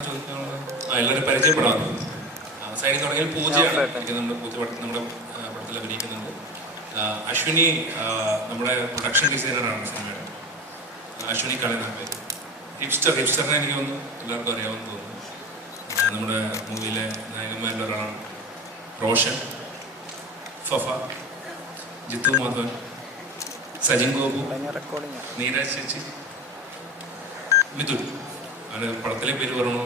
എല്ലാവരും പരിചയപ്പെടാം. സൈഡിൽ തുടങ്ങിയാൽ പൂജയാണ്. നമ്മുടെ പൂജ നമ്മുടെ പടത്തിൽ അഭിനയിക്കുന്നുണ്ട്. അശ്വിനി നമ്മുടെ പ്രൊഡക്ഷൻ ഡിസൈനറാണ് സിനിമയുടെ. അശ്വിനി കളിനാണ്. ഹിപ്സ്റ്ററിനെ എനിക്ക് തോന്നുന്നു എല്ലാവർക്കും അറിയാമെന്ന് തോന്നുന്നു. നമ്മുടെ മൂവിയിലെ നായകന്മാരിൽ ഒരാളാണ്. റോഷൻ, ഫഫ, ജിത്തു മാധവൻ, സജിൻ ഗോപു, നീരജ് ചേച്ചി, മിഥുൻ. അവന് പടത്തിലെ പേര് പറയണോ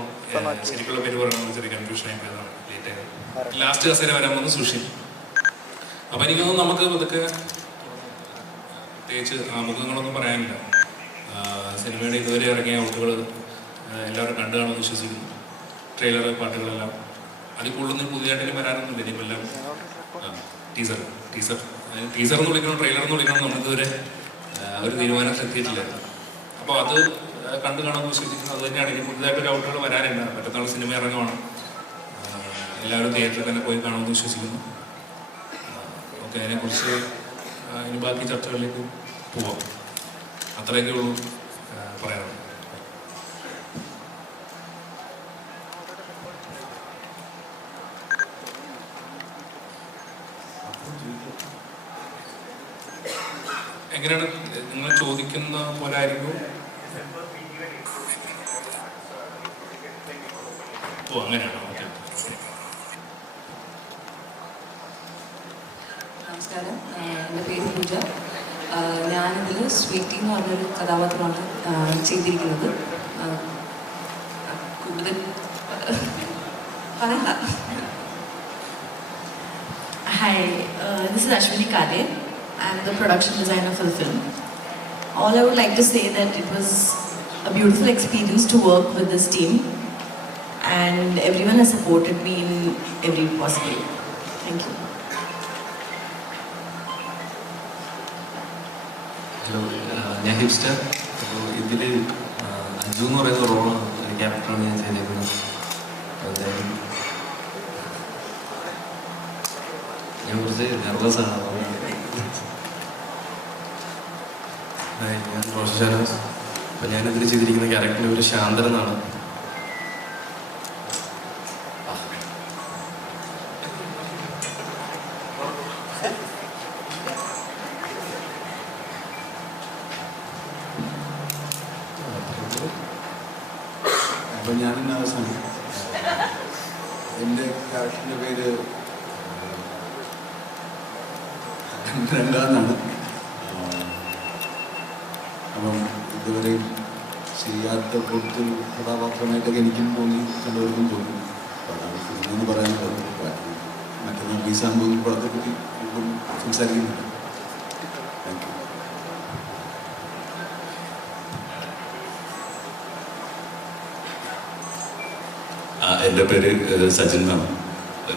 ശരിക്കുള്ള പേര് പറയണോ ചെറിയ കൺഫ്യൂഷൻ ആയി പോയതാണ്. ലേറ്റ് ആയത്. ലാസ്റ്റ് കസേര വരാൻ വന്ന് സുഷിൻ. അപ്പം എനിക്ക് തോന്നുന്നു നമുക്ക് ഇതൊക്കെ പ്രത്യേകിച്ച് ആമുഖങ്ങളൊന്നും പറയാനില്ല. സിനിമയുടെ ഇതുവരെ ഇറങ്ങിയ ഔട്ടുകൾ എല്ലാവരും കണ്ടു കാണുമെന്ന് വിശ്വസിക്കുന്നു. ട്രെയിലർ, പാട്ടുകളെല്ലാം അതിൽ കൂടുതലൊന്നും പുതിയതായിട്ട് വരാനൊന്നുമില്ല. ഇനിയിപ്പോൾ എല്ലാം ടീസർ എന്ന് വിളിക്കണം, ട്രെയിലർ എന്ന് വിളിക്കണം, നമ്മളിതുവരെ ഒരു തീരുമാനം എത്തിയിട്ടില്ല. അപ്പോൾ അത് കണ്ടു കാണാമെന്ന് വിശ്വസിക്കുന്നു. അത് തന്നെയാണ്. ഇനി പുതിയതായിട്ടൊരു ഔട്ടുകൾ വരാനില്ല. മറ്റന്നാൾ സിനിമ ഇറങ്ങുവാണ്. എല്ലാവരും തിയേറ്ററിൽ തന്നെ പോയി കാണുമെന്ന് വിശ്വസിക്കുന്നു. ഓക്കെ, അതിനെക്കുറിച്ച് ഇനി ബാക്കി ചർച്ചകളിലേക്ക് പോവാം. അത്രയൊക്കെ ഉള്ളൂ പറയാനുള്ളത്. എങ്ങനെയാണ് നിങ്ങൾ ചോദിക്കുന്ന പോലെ ആയിരിക്കും? ഓ, അങ്ങനെയാണോ? ഓക്കെ. നമസ്കാരം, എൻ്റെ പേര് പൂജ. ഞാനിതിൽ സ്വീറ്റി എന്ന് പറഞ്ഞൊരു കഥാപാത്രമാണ് ചെയ്തിരിക്കുന്നത്. കൂടുതൽ പറയണ്ട. Hi, this is Ashwini Kale. I'm the production designer for the film. All I would like to say that it was a beautiful experience to work with this team, and everyone has supported me in every possible way. Thank you. Hello, ഞാൻ hipster. അപ്പോൾ ഇതിൽ അജു എന്ന് പറയുന്ന റോളാണ്, ഒരു ക്യാരക്ടറാണ് ഞാൻ ചെയ്തേക്കുന്നത്. എന്തായാലും ഞാൻ കുറച്ച് നെർവസാണ്. ഞാൻ റോഷാനാസ്. അപ്പോൾ ഞാനിതിൽ ചെയ്തിരിക്കുന്ന ക്യാരക്ടറിൻ്റെ ഒരു ശാന്തൻ എന്നാണ്. അപ്പം ഞാനിന്ന് അവസാനം എൻ്റെ ക്യാരക്ടറിൻ്റെ പേര് രണ്ടാന്നാണ്. അപ്പം ഇതുവരെ ചെയ്യാത്ത കുറച്ച് കഥാപാത്രമായിട്ടൊക്കെ എനിക്കും തോന്നി, എല്ലാവർക്കും തോന്നി. അപ്പോൾ അതാണ് സിനിമയെന്ന് പറയാനുള്ളത്. മറ്റൊന്ന് റിലീസാകുമ്പോൾ ഇപ്പോൾ അതേപ്പറ്റി കൂടുതൽ സംസാരിക്കുന്നുണ്ട്. Thank you. എൻ്റെ പേര് സജിൻ എന്നാണ്.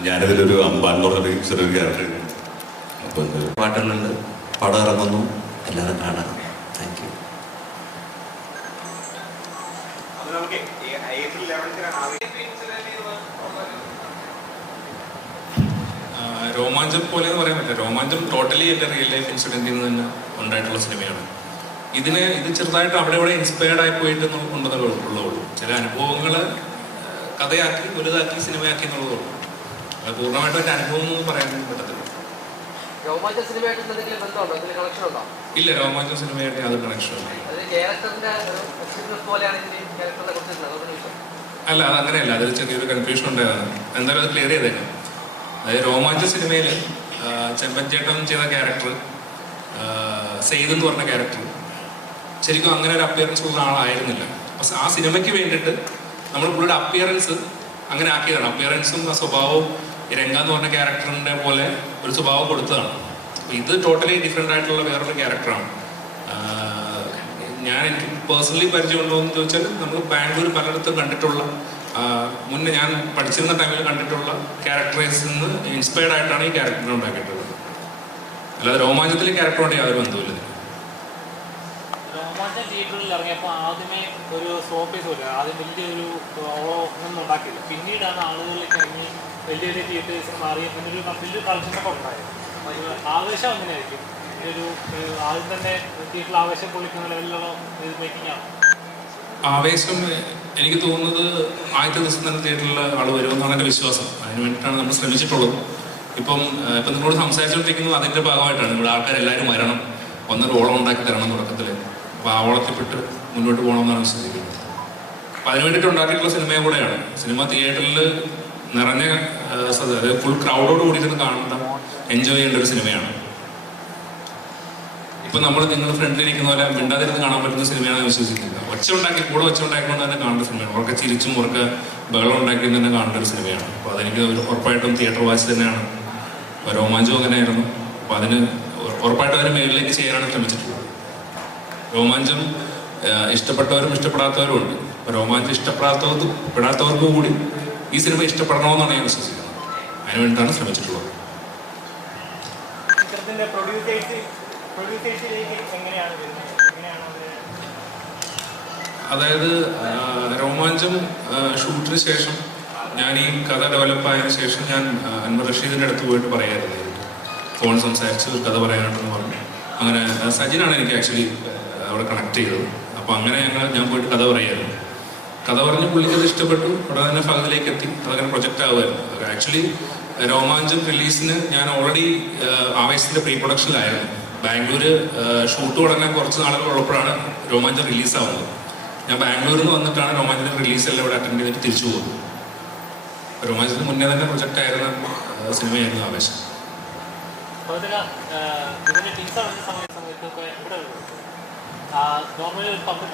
ഞാനിതിലൊരു അമ്പാൻ എന്ന് പറഞ്ഞൊരു ചെറിയൊരു ക്യാരക്ടർ. അപ്പോൾ പാട്ടുകളുണ്ട്, പടം ഇറങ്ങുന്നു, എല്ലാവരും കാണാം. Thank you. രോമാഞ്ചം പോലെ എന്ന് പറയാൻ പറ്റില്ല. രോമാഞ്ചം ടോട്ടലി എൻ്റെ റിയൽ ലൈഫ് ഇൻസിഡൻറ്റിൽ നിന്ന് തന്നെ ഉണ്ടായിട്ടുള്ള സിനിമയാണ്. ഇത് ചെറുതായിട്ട് അവിടെ ഇവിടെ ഇൻസ്പയർഡ് ആയി പോയിട്ട് ഉണ്ടെന്നുള്ളൂ. ചില അനുഭവങ്ങൾ കഥയാക്കി വലുതാക്കി സിനിമയാക്കി എന്നുള്ളതുള്ളൂ. അത് പൂർണ്ണമായിട്ടും എൻ്റെ അനുഭവം എന്നൊന്നും പറയാൻ പറ്റത്തില്ല. ഇല്ല, രോമാഞ്ചം സിനിമയായിട്ട് യാതൊരു കണക്ഷനും അല്ല. അതങ്ങനെയല്ല, അതൊരു ചെറിയൊരു കൺഫ്യൂഷൻ ഉണ്ടായതാണ്. എന്തായാലും അത് ക്ലിയർ ചെയ്തേക്കാം. അതായത് രോമാഞ്ച സിനിമയിൽ ചെമ്പൻചേട്ടൻ ചെയ്ത ക്യാരക്ടർ, സെയ്ദ് എന്ന് പറഞ്ഞ ക്യാരക്ടർ ശരിക്കും അങ്ങനെ ഒരു അപ്പിയറൻസ് ഉള്ള ആളായിരുന്നില്ല. അപ്പം ആ സിനിമയ്ക്ക് വേണ്ടിയിട്ട് നമ്മൾ പുള്ളിയുടെ അപ്പിയറൻസ് അങ്ങനെ ആക്കിയതാണ്. അപ്പിയറൻസും ആ സ്വഭാവവും രംഗ എന്ന് പറഞ്ഞ ക്യാരക്ടറിൻ്റെ പോലെ ഒരു സ്വഭാവം കൊടുത്തതാണ്. അപ്പോൾ ഇത് ടോട്ടലി ഡിഫറെൻ്റ് ആയിട്ടുള്ള വേറൊരു ക്യാരക്ടറാണ്. എനിക്ക് പേഴ്സണലി പരിചയമുണ്ടോ എന്ന് ചോദിച്ചാൽ നമ്മൾ ബാംഗ്ലൂർ പലയിടത്തും കണ്ടിട്ടുള്ള, മുന്നേ ഞാൻ പഠിച്ചിരുന്ന ടൈമിൽ കണ്ടിട്ടുള്ള ക്യാരക്ടറൈസിൽ നിന്ന് ഇൻസ്പയർഡ് ആയിട്ടാണ് ഈ ക്യാരക്ടറിനെ ഉണ്ടാക്കിയിട്ടുള്ളത്. അല്ലാതെ രോമാഞ്ചത്തിലെ ക്യാരക്ടറുകൊണ്ട് യാതൊരു ബന്ധവുമില്ല. രോമാഞ്ചം തിയേറ്ററിൽ ഇറങ്ങിയപ്പോൾ ആദ്യമേ ഒരു ഷോപ്പീസ് പോലെ ആദ്യം വലിയൊരു ഒന്നും ഉണ്ടാക്കിയില്ല. പിന്നീടാണ് ആളുകളിലേക്ക് ഇറങ്ങി വലിയ വലിയ തിയേറ്റേഴ്സിന് മാറി പിന്നെ ഒരു വലിയൊരു കളക്ഷനൊക്കെ ഉണ്ടായത്. ആവേശം അങ്ങനെയായിരിക്കും. ഒരു ആദ്യം തന്നെ തിയേറ്ററിൽ ആവേശം പൊളിക്കുന്ന ലെവലിലുള്ള മേക്കിംഗ് ആണ്. ആവേശം എനിക്ക് തോന്നുന്നത് ആദ്യത്തെ ദിവസം തന്നെ തിയേറ്ററിൽ ആൾ വരുമെന്നാണ് എൻ്റെ വിശ്വാസം. അതിന് വേണ്ടിയിട്ടാണ് നമ്മൾ ശ്രമിച്ചിട്ടുള്ളത്. ഇപ്പം നിങ്ങളോട് സംസാരിച്ചുകൊണ്ടിരിക്കുന്നത് അതിൻ്റെ ഭാഗമായിട്ടാണ്. ഇവിടെ ആൾക്കാരെല്ലാവരും വരണം, ഒന്നൊരു ഓളം ഉണ്ടാക്കി തരണം തുടക്കത്തിൽ. അപ്പോൾ ആ ഓളത്തിൽപ്പെട്ട് മുന്നോട്ട് പോകണമെന്നാണ് വിശ്വസിക്കുന്നത്. അപ്പം അതിന് വേണ്ടിയിട്ട് ഉണ്ടാക്കിയിട്ടുള്ള സിനിമയും കൂടെയാണ്. സിനിമ തിയേറ്ററിൽ നിറഞ്ഞ അതായത് ഫുൾ ക്രൗഡോട് കൂടിയിട്ട് കാണേണ്ട, എൻജോയ് ചെയ്യേണ്ട ഒരു സിനിമയാണ്. ഇപ്പം നമ്മൾ നിങ്ങൾ ഫ്രണ്ടിലിരിക്കുന്ന പോലെ മിണ്ടാതിരുന്ന് കാണാൻ പറ്റുന്ന സിനിമയാണെന്ന് വിശ്വസിക്കുന്നത്. ഒച്ച ഉണ്ടാക്കിക്കൊണ്ട് തന്നെ കാണേണ്ട സിനിമയാണ്. ഉറക്കെ ചിരിച്ചും ഉറക്കെ ബഹളം ഉണ്ടാക്കി തന്നെ കാണേണ്ട ഒരു സിനിമയാണ്. അപ്പോൾ അതെനിക്ക് ഉറപ്പായിട്ടും തിയേറ്റർ വാച്ച് തന്നെയാണ്. രോമാഞ്ചം അങ്ങനെയായിരുന്നു. അപ്പോൾ അതിന് ഉറപ്പായിട്ടും അതിന് മേളിലേക്ക് ചെയ്യാനാണ് ശ്രമിച്ചിട്ടുള്ളത്. രോമാഞ്ചം ഇഷ്ടപ്പെട്ടവരും ഇഷ്ടപ്പെടാത്തവരും ഉണ്ട്. അപ്പോൾ രോമാഞ്ചം ഇഷ്ടപ്പെടാത്തവർക്കും കൂടി ഈ സിനിമ ഇഷ്ടപ്പെടണമെന്നാണ് ഞാൻ വിശ്വസിക്കുന്നത്. അതിന് വേണ്ടിയിട്ടാണ് ശ്രമിച്ചിട്ടുള്ളത്. അതായത് രോമാഞ്ചം ഷൂട്ടിന് ശേഷം ഞാൻ ഈ കഥ ഡെവലപ്പ് ആയതിനു ശേഷം ഞാൻ അൻവർ റഷീദിൻ്റെ അടുത്ത് പോയിട്ട് പറയായിരുന്നു, ഫോൺ സംസാരിച്ച് കഥ പറയാനുണ്ടെന്ന് പറഞ്ഞു. അങ്ങനെ സജിനാണ് എനിക്ക് ആക്ച്വലി അവിടെ കണക്ട് ചെയ്തത്. അപ്പോൾ അങ്ങനെ ഞാൻ പോയിട്ട് കഥ പറയായിരുന്നു. കഥ പറഞ്ഞ് പുള്ളിക്കത് ഇഷ്ടപ്പെട്ടു. അവിടെ തന്നെ ഫഹദിലേക്ക് എത്തി. അതങ്ങനെ പ്രൊജക്റ്റ് ആവുമായിരുന്നു. ആക്ച്വലി രോമാഞ്ചം റിലീസിന് ഞാൻ ഓൾറെഡി ആവേശത്തിൻ്റെ പ്രീ പ്രൊഡക്ഷനിലായിരുന്നു. ബാംഗ്ലൂർ ഷൂട്ട് തുടങ്ങാൻ കുറച്ച് നാളുകൾ ഉള്ളപ്പോഴാണ് രോമാഞ്ചം റിലീസാവുന്നത്. ഞാൻ ബാംഗ്ലൂരിൽ നിന്ന് വന്നിട്ടാണ് രോമാഞ്ചത്തിൻ്റെ റിലീസെല്ലാം ഇവിടെ അറ്റൻഡ് ചെയ്തിട്ട് തിരിച്ചു പോകുന്നത്. രോമാഞ്ചത്തിന് മുന്നേ തന്നെ പ്രൊജക്റ്റ് ആയിരുന്ന സിനിമയായിരുന്നു ആവേശം. നോർമലി ഒരു പബ്ലിക്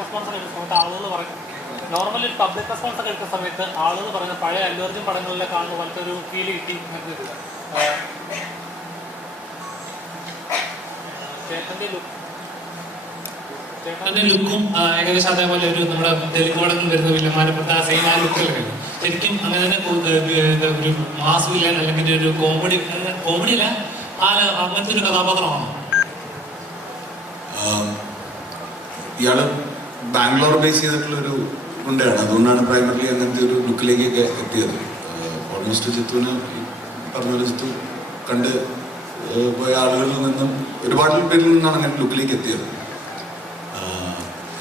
റെസ്പോൺസ് എടുക്കുന്ന സമയത്ത് ആളുകൾ പറഞ്ഞ പഴയ അല്ലു അർജുൻ പടങ്ങളിലെ കാണുന്ന പോലത്തെ ഒരു ഫീൽ കിട്ടി. ചേട്ടൻ്റെ ലുക്കും ഏകദേശം അതേപോലെ ഒരു നമ്മുടെ തെലുങ്ക് പടങ്ങളിൽ വരുന്ന വില്ലന്മാരെപ്പെട്ട ആ സെയിം ആ ലുക്കുകളൊക്കെ ശരിക്കും അങ്ങനെ തന്നെ ഒരു മാസ് വില്ലൻ അല്ലെങ്കിൽ ഒരു കോമഡി അല്ല അങ്ങനത്തെ ഒരു കഥാപാത്രമാണോ? ഇയാള് ബാംഗ്ലൂർ ബേസ് ചെയ്തിട്ടുള്ളൊരു ഉണ്ടാണ്. അതുകൊണ്ടാണ് പ്രൈമറിലി അങ്ങനത്തെ ഒരു ലുക്കിലേക്കൊക്കെ എത്തിയത്. ഓൾമോസ്റ്റ് ചിത്തുവിന് പറഞ്ഞ പോലെ ചിത്തു കണ്ട് പോയ ആളുകളിൽ നിന്നും ഒരുപാട് പേരിൽ നിന്നാണ് അങ്ങനെ ലുക്കിലേക്ക് എത്തിയത്.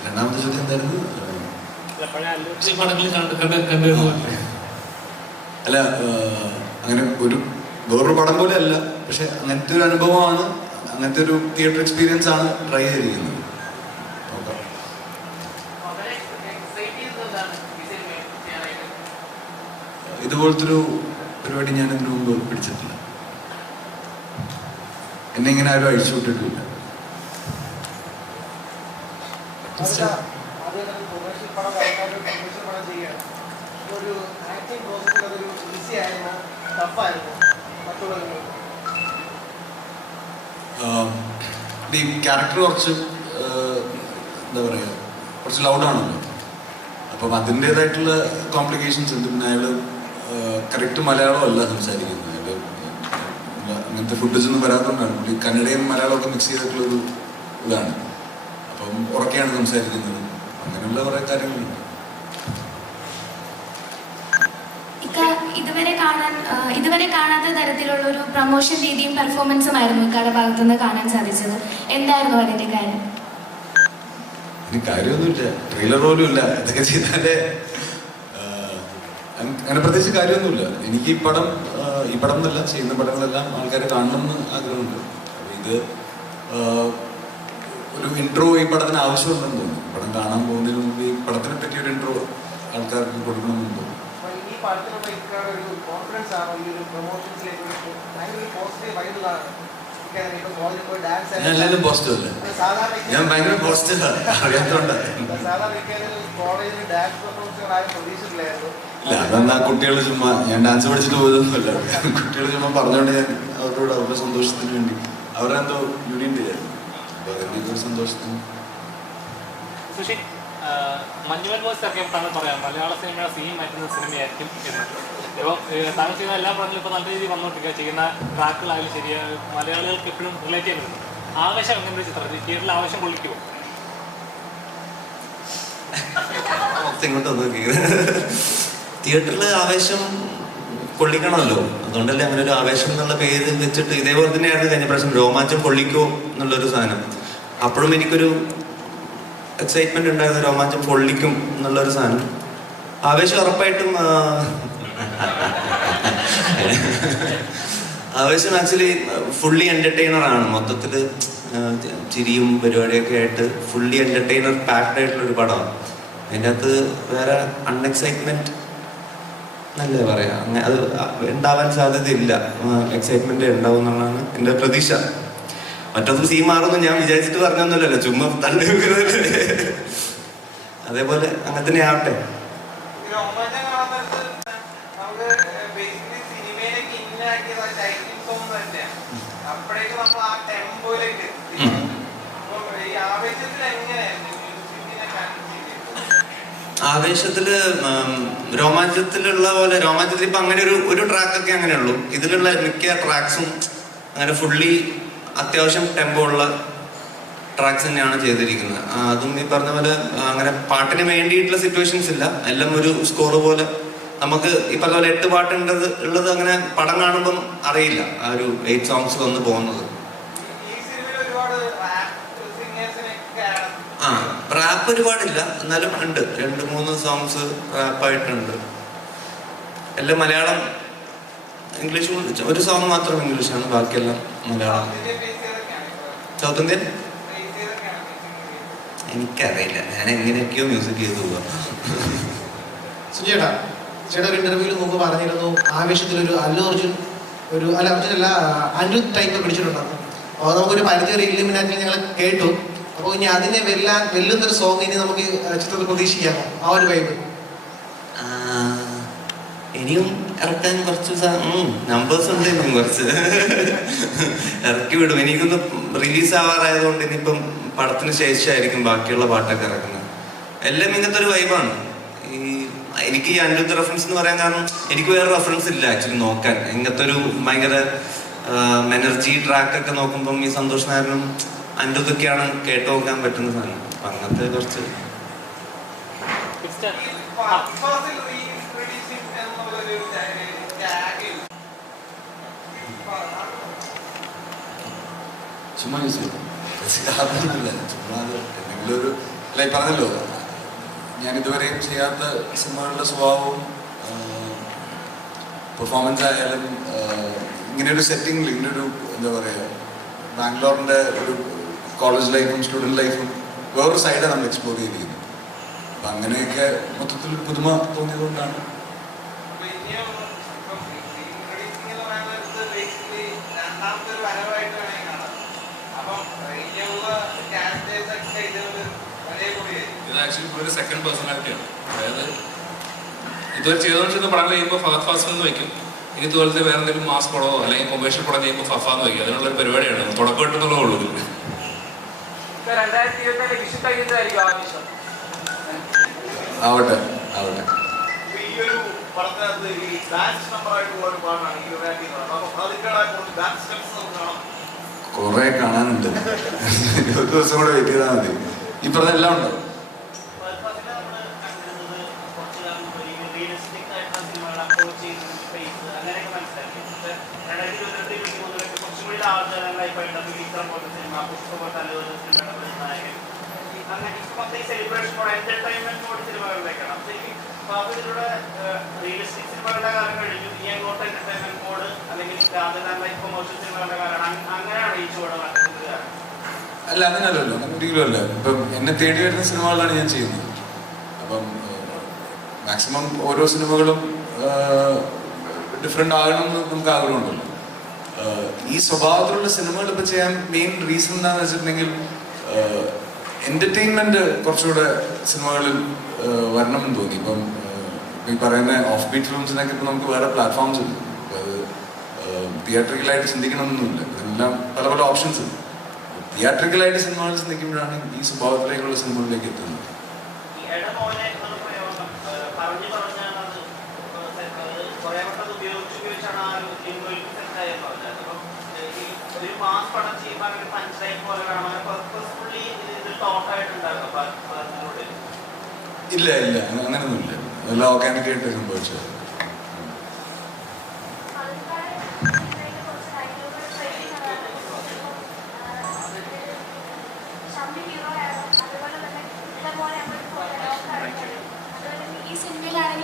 രണ്ടാമത്തെ ചോദ്യം എന്തായിരുന്നു? അല്ല, അങ്ങനെ വേറൊരു പടം പോലെ അല്ല, പക്ഷെ അങ്ങനത്തെ ഒരു അനുഭവമാണ്, അങ്ങനത്തെ ഒരു തിയേറ്റർ എക്സ്പീരിയൻസ് ആണ് ട്രൈ ചെയ്തിരിക്കുന്നത്. ഇതുപോലത്തെ ഒരു പരിപാടി ഞാൻ ഇതിനു മുമ്പ് പിടിച്ചിട്ടില്ല. എന്നെ ഇങ്ങനെ ആരും അഴിച്ചു വിട്ടിട്ടില്ല. ഈ ക്യാരക്ടർ കുറച്ച് എന്താ പറയുക, കുറച്ച് ലൗഡാണല്ലോ. അപ്പം അതിൻ്റെതായിട്ടുള്ള കോംപ്ലിക്കേഷൻസ് ഉണ്ട്. പിന്നെ അയാൾ കറക്റ്റ് മലയാളം അല്ല സംസാരിക്കുന്നത്. അയാൾ അങ്ങനത്തെ ഫുഡേജ് ഒന്നും വരാത്തതുകൊണ്ടാണ്. പുള്ളി കന്നഡയും മലയാളമൊക്കെ മിക്സ് ചെയ്തിട്ടുള്ളൊരു ഇതാണ്. അപ്പം ഉറക്കെയാണ് സംസാരിക്കുന്നത്. അങ്ങനെയുള്ള കുറേ കാര്യങ്ങളുണ്ട്. ഇതുവരെ കാണാത്ത തരത്തിലുള്ള ഒരു പ്രൊമോഷൻ രീതിയും പെർഫോമൻസും ആയിരുന്നു ഇക്കാരുടെ ഭാഗത്തുനിന്ന് കാണാൻ സാധിച്ചത്. എന്തായിരുന്നു അതിന്റെ കാര്യം? കാര്യമൊന്നുമില്ല, ട്രെയിലർ പോലും ഇല്ല. ഇതൊക്കെ ചെയ്താലേ അങ്ങനെ പ്രത്യേകിച്ച് കാര്യമൊന്നുമില്ല. എനിക്ക് ഈ പടം എന്നല്ല, ചെയ്യുന്ന പടങ്ങളെല്ലാം ആൾക്കാരെ കാണണമെന്ന് ആഗ്രഹമുണ്ട്. ഇത് ഒരു ഇൻട്രോ ഈ പടത്തിന് ആവശ്യമുണ്ടെന്ന് തോന്നുന്നു. പടം കാണാൻ പോകുന്നതിന് മുമ്പ് ഈ പടത്തിനെ പറ്റി ഒരു ഇൻട്രോ ആൾക്കാർക്ക് കൊടുക്കണമെന്ന് തോന്നുന്നു. ഞാൻ എല്ലാവരും പോസിറ്റീവ് അല്ലേ? ഞാൻ ഭയങ്കര പോസിറ്റീവാണ്. അറിയാത്തോണ്ടാണ്. ഇല്ല, അതെന്നാ കുട്ടികൾ ചുമ്മാ, ഞാൻ ഡാൻസ് പഠിച്ചിട്ട് പോയതൊന്നുമല്ല. കുട്ടികൾ ചുമ്മാ പറഞ്ഞുകൊണ്ട് ഞാൻ അവരോട് അവരുടെ സന്തോഷത്തിന് വേണ്ടി അവരെന്തോ യൂണിയൻ ചെയ്യായിരുന്നു. അപ്പോൾ അതിൻ്റെ ഒരു സന്തോഷത്തിന്. മഞ്ഞുമൽ ബോയ്സ് ഇറക്കിയപ്പോൾ പറയാം മലയാള സിനിമയുടെ സീൻ മാറ്റുന്ന സിനിമയായിരിക്കും എന്ന്. ഇപ്പോൾ താങ്കൾ ചെയ്യുന്ന എല്ലാ പടങ്ങളും ഇപ്പോൾ നല്ല രീതിയിൽ വന്നുകൊണ്ടിരിക്കുക. ചെയ്യുന്ന ട്രാക്കുകളായാലും ശരിയായ മലയാളികൾക്ക് എപ്പോഴും റിലേറ്റ് ചെയ്യാൻ പറ്റും. ആവേശം അങ്ങനെ ഒരു ചിത്രം തിയേറ്ററിൽ ആവേശം കൊള്ളിക്കുമോ? ഇങ്ങോട്ടൊന്നും തിയേറ്ററിൽ ആവേശം കൊള്ളിക്കണമല്ലോ. അതുകൊണ്ടല്ലേ അങ്ങനെ ഒരു ആവേശം എന്നുള്ള പേര് വെച്ചിട്ട്. ഇതേപോലെ തന്നെയാണ് കഴിഞ്ഞ പ്രാവശ്യം രോമാഞ്ചം കൊള്ളിക്കോ എന്നുള്ളൊരു സാധനം. അപ്പോഴും എനിക്കൊരു എക്സൈറ്റ്മെന്റ് ഉണ്ടായിരുന്നു, രോമാഞ്ചം കൊള്ളിക്കും എന്നുള്ളൊരു സാധനം. ആവേശം ഉറപ്പായിട്ടും ആവേശം ആക്ച്വലി ഫുള്ളി എൻ്റർടൈനർ ആണ്. മൊത്തത്തിൽ ചിരിയും പരിപാടിയൊക്കെ ആയിട്ട് ഫുള്ളി എൻ്റർടൈനർ പാക്ഡ് ആയിട്ടുള്ളൊരു പടമാണ്. അതിൻ്റെ അകത്ത് വേറെ അൺഎക്സൈറ്റ്മെൻറ്റ് എന്നല്ലേ പറയാം, അങ്ങനെ അത് ഉണ്ടാവാൻ സാധ്യതയില്ല. എക്സൈറ്റ്മെൻറ്റ് ഉണ്ടാവും എന്നുള്ളതാണ് എൻ്റെ പ്രതീക്ഷ. മറ്റൊന്നും സീൻ മാറുമെന്ന് ഞാൻ വിചാരിച്ചിട്ട് പറഞ്ഞൊന്നുമല്ലല്ലോ, ചുമ്മാ തള്ളി വെക്കുന്നത്. അതേപോലെ അങ്ങനെ തന്നെ ആവട്ടെ. ആവേശത്തില് രോമാഞ്ചത്തിലുള്ള പോലെ, രോമാഞ്ചത്തിൽ ഇപ്പൊ അങ്ങനെ ഒരു ട്രാക്കൊക്കെ അങ്ങനെയുള്ളൂ. ഇതിലുള്ള മിക്ക ട്രാക്സും അങ്ങനെ ഫുള്ളി അത്യാവശ്യം ടെമ്പോ ഉള്ള ട്രാക്സ് തന്നെയാണ് ചെയ്തിരിക്കുന്നത്. അതും ഈ പറഞ്ഞ പോലെ അങ്ങനെ പാട്ടിന് വേണ്ടിയിട്ടുള്ള സിറ്റുവേഷൻസ് ഇല്ല, എല്ലാം ഒരു സ്കോർ പോലെ. നമുക്ക് ഈ പറഞ്ഞ പോലെ 8 പാട്ട് ഉള്ളത് അങ്ങനെ പടം കാണുമ്പം അറിയില്ല ആ ഒരു 8 സോങ്സ് വന്ന് പോകുന്നത്. റാപ്പ് ഒരുപാടില്ല, എന്നാലും ഉണ്ട് 2-3 സോങ്സ് റാപ്പായിട്ടുണ്ട്. എല്ലാം മലയാളം, ഇംഗ്ലീഷ് ഒരു സോങ് മാത്രം ഇംഗ്ലീഷാണ്, ബാക്കിയെല്ലാം മലയാളം. സൗത്ത് ഇന്ത്യൻ എനിക്കറിയില്ല, ഞാൻ എങ്ങനെയൊക്കെയോ മ്യൂസിക് ചെയ്തു പോവാ. സുജേട്ടാ, ചേട്ടാ ഒരു ഇന്റർവ്യൂവിൽ മുമ്പ് പറഞ്ഞിരുന്നു ആവേശത്തിലൊരു അല്ലു അർജുൻ അർജുനല്ല അനിരുദ്ധ് ടൈപ്പ് പിടിച്ചിട്ടുണ്ടെന്ന്. അപ്പോൾ നമുക്കൊരു പരിധി വരെ ഇല്ലുമിനാറ്റി ഞങ്ങൾ കേട്ടു. അപ്പോൾ ഇനി അതിനെ വെല്ലുന്നൊരു സോങ് ഇനി നമുക്ക് ചിത്രത്തിൽ പ്രതീക്ഷിക്കാമോ? ആ ഒരു വൈബ് ഇനിയും ഇറക്കാൻ കുറച്ച് നമ്പേഴ്സ് ഉണ്ട്, ഇനിയും കുറച്ച് ഇറക്കി വിടും. എനിക്കൊന്ന് റിലീസ് ആവാറായതുകൊണ്ട് ഇനിയിപ്പം പടത്തിന് ശേഷമായിരിക്കും ബാക്കിയുള്ള പാട്ടൊക്കെ ഇറക്കുന്നത്. എല്ലാം ഇങ്ങനത്തെ ഒരു വൈബാണ്. എനിക്ക് ഈ അനിരുദ്ധ റെഫറൻസ് എന്ന് പറയാൻ കാരണം എനിക്ക് വേറെ റെഫറൻസ് ഇല്ല ആക്ച്വലി നോക്കാൻ. ഇങ്ങനത്തെ ഒരു ഭയങ്കര എനർജി ട്രാക്കൊക്കെ നോക്കുമ്പം ഈ സന്തോഷ് നായരനും അനിരുദ്ധൊക്കെയാണ് കേട്ടു നോക്കാൻ പറ്റുന്ന സാധനം. അപ്പം അങ്ങനത്തെ കുറച്ച് ചുമ്മാ യൂസ് ചെയ്യും. ചുമ്മാ എന്തെങ്കിലും ഒരു ലൈക്ക് പറഞ്ഞല്ലോ, ഞാൻ ഇതുവരെയും ചെയ്യാത്ത സിനിമകളുടെ സ്വഭാവവും പെർഫോമൻസ് ആയാലും ഇങ്ങനെയൊരു സെറ്റിങ്ങിൽ ഇങ്ങനൊരു എന്താ പറയുക, ബാംഗ്ലൂരിൻ്റെ ഒരു കോളേജ് ലൈഫും സ്റ്റുഡൻറ് ലൈഫും വേറൊരു സൈഡാണ് നമ്മൾ എക്സ്പ്ലോർ ചെയ്തിരിക്കുന്നത്. അപ്പം അങ്ങനെയൊക്കെ മൊത്തത്തിൽ പുതുമ തോന്നിയതുകൊണ്ടാണ്. ഇത് ആക്ച്വലി ഒരു സെക്കൻഡ് പേഴ്സണാലിറ്റിയാണ്. അതായത് ഇതുവരെ ചെയ്തുകൊണ്ടിരുന്ന പടം കഴിയുമ്പോൾ ഫഹദ് ഫാസിൽ എന്ന് വയ്ക്കും, ഇനി ഇതുപോലത്തെ വേറെ എന്തെങ്കിലും മാസ് പടമോ അല്ലെങ്കിൽ കൊമേഴ്ഷ്യൽ പടം ചെയ്യുമ്പോൾ ഫഫാന്ന് വയ്ക്കും. അതിനുള്ളൊരു പരിപാടിയാണ്, തുടക്കം ഇട്ടെന്നുള്ള ഉള്ളൂ. ആവട്ടെ ആവട്ടെ. കുറെ കാണാനുണ്ട്, ഒരു ദിവസം കൂടെ വെയിറ്റ് ചെയ്താൽ മതി. ഈ പറഞ്ഞ എല്ലാം ഉണ്ട്. അല്ല അങ്ങനെയല്ലല്ലോ, അങ്ങനെ ഒരിക്കലും അല്ല. ഇപ്പം എന്നെ തേടി വരുന്ന സിനിമകളാണ് ഞാൻ ചെയ്യുന്നത്. അപ്പം മാക്സിമം ഓരോ സിനിമകളും ഡിഫറെൻ്റ് ആകണമെന്ന് നമുക്ക് ആഗ്രഹമുണ്ടല്ലോ. ഈ സ്വഭാവത്തിലുള്ള സിനിമകൾ ഇപ്പം ചെയ്യാൻ മെയിൻ റീസൺ എന്താണെന്ന് വെച്ചിട്ടുണ്ടെങ്കിൽ എൻ്റർടൈൻമെൻറ്റ് കുറച്ചുകൂടെ സിനിമകളിൽ വരണമെന്ന് തോന്നി. ഇപ്പം ഈ പറയുന്ന ഓഫ് ബീറ്റ് ഫിലിംസിനൊക്കെ ഇപ്പം നമുക്ക് വേറെ പ്ലാറ്റ്ഫോംസ് ഉണ്ട്. അത് തിയേറ്ററിക്കലായിട്ട് ചിന്തിക്കണമെന്നൊന്നുമില്ല, ഇതെല്ലാം പല പല ഓപ്ഷൻസ് ഉണ്ട്. തിയേറ്ററിക്കലായിട്ട് സിനിമകൾ ചിന്തിക്കുമ്പോഴാണ് ഈ സ്വഭാവത്തിലേക്കുള്ള സിനിമകളിലേക്ക് എത്തുന്നത്. ഇല്ല ഇല്ല, അങ്ങനെയൊന്നുമില്ല. എല്ലാം ഓർഗാനിക്കായിട്ട് സംഭവിച്ചത്. ഈ സിനിമയിലാണെങ്കിൽ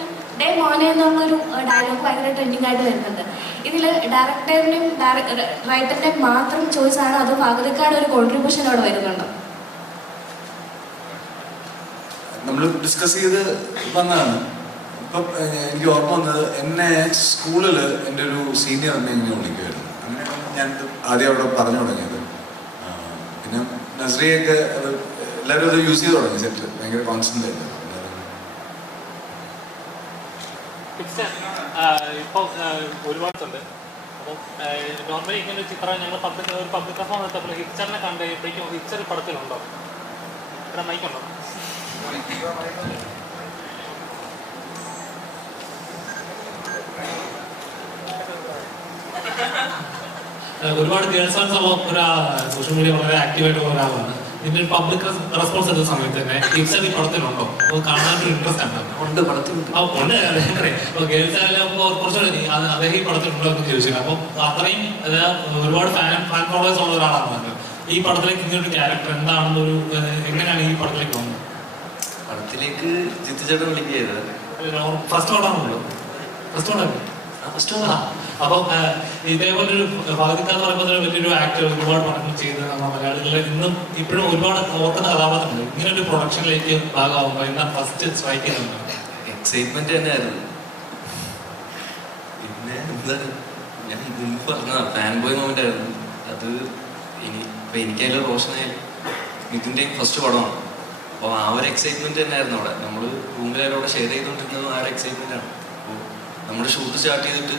എന്നൊരു ഡയലോഗ് ഭയങ്കര ട്രെൻഡിങ് ആയിട്ട് വരുന്നുണ്ട്. ഇതിൽ ഡയറക്ടറിൻ്റെയും റൈറ്ററിൻ്റെയും മാത്രം ചോയ്സ് ആണോ അതോ ഭാഗവതക്കാരുടെ ഒരു കോൺട്രിബ്യൂഷൻ അവിടെ വരുന്നുണ്ടോ? നമ്മൾ ഡിസ്കസ് ചെയ്ത് വന്നതാണ്. ഇപ്പം എനിക്ക് ഓർമ്മ വന്നത്, എന്നെ സ്കൂളിൽ എൻ്റെ ഒരു സീനിയർ എന്നെ ഇങ്ങനെ വിളിക്കുമായിരുന്നു. അങ്ങനെയാണ് ഞാൻ ആദ്യം അവിടെ പറഞ്ഞു തുടങ്ങിയത്. പിന്നെ നസ്രിയൊക്കെ അത് എല്ലാവരും അത് യൂസ് ചെയ്ത് തുടങ്ങി. സെറ്റ് ഭയങ്കര കോൺസ്റ്റന്റ് ആയിരുന്നു. ഇപ്പോൾ ഒരുപാടുണ്ട്. അപ്പം നോർമലി ഇങ്ങനെ ഒരു ചിത്രം ഞങ്ങൾ ഒരു പബ്ലിക് പെർഫോം എടുത്തപ്പോൾ ഹിച്ചറിനെ കണ്ടപ്പോഴേക്കും ഹിച്ചർ പടത്തിലുണ്ടോ? ഇവിടെ മൈക്കുണ്ടോ? ഒരുപാട് ഗേൾസ് ആൻഡ് സോഷ്യൽ മീഡിയ വളരെ ആക്റ്റീവായിട്ട് ഒരാളാണ്. ഇതിന്റെ ഒരു പബ്ലിക് റെസ്പോൺസ് എടുത്ത സമയത്ത് തന്നെ ഹിച്ചർ ഈ പടത്തിലുണ്ടോ? അപ്പോൾ കാണാനൊരു ഇൻട്രസ്റ്റ് ആണ്. ഉണ്ട് പടത്തിലുണ്ട്. അപ്പോൾ ഗേൾസ് ആയാലും കുറച്ചുകൂടെ അദ്ദേഹം ഈ പടത്തിലുണ്ടോ എന്ന് ചോദിച്ചില്ല. അപ്പോൾ അത്രയും ഒരുപാട് ഫാൻ ഫോളോവേഴ്സ് ഉള്ള ഒരാളാണ്. ഈ പടത്തിലേക്ക് ഇങ്ങനൊരു ക്യാരക്ടർ എന്താണെന്നൊരു എങ്ങനെയാണ് ഈ പടത്തിലേക്ക് വന്നത്? പടത്തിലേക്ക് ജിത്തുചേട്ടൻ വിളിക്കുകയത് ഫസ്റ്റ് ഓടാണല്ലോ. ഫസ്റ്റ് ഓടാണ്. അപ്പം ഇതേപോലൊരു ഭാഗിക എന്ന് പറയുമ്പോൾ വലിയൊരു ആക്ടർ ഒരുപാട് പടങ്ങൾ ചെയ്ത് നമ്മൾ മലയാളികളെ ഇന്നും ഇപ്പോഴും ഒരുപാട് ഓർക്കുന്ന കഥാപാത്രമുണ്ട്. ഇങ്ങനെ ഒരു പ്രൊഡക്ഷനിലേക്ക് ഭാഗമാകുമ്പോൾ എന്താണ് ഫസ്റ്റ് സ്ട്രൈക്ക് ചെയ്യുന്നത്? എക്സൈറ്റ്മെന്റ് തന്നെയായിരുന്നു. പിന്നെ എന്താണ് ഞാൻ മുൻപ് പറഞ്ഞതാണ്, ഫാൻ ബോയ് മൊമെന്റ് ആയിരുന്നു അത്. ഇപ്പൊ എനിക്കതിൽ റോഷനായാലും ഇതിൻ്റെയും ഫസ്റ്റ് പടമാണ്. അപ്പോൾ ആ ഒരു എക്സൈറ്റ്മെന്റ് തന്നെയായിരുന്നു അവിടെ. നമ്മൾ റൂമിലായാലും അവിടെ ഷെയർ ചെയ്തുകൊണ്ടിരുന്നത് ആ ഒരു എക്സൈറ്റ്മെന്റ് ആണ്. അപ്പോൾ നമ്മുടെ ഷൂട്ട് സ്റ്റാർട്ട് ചെയ്തിട്ട്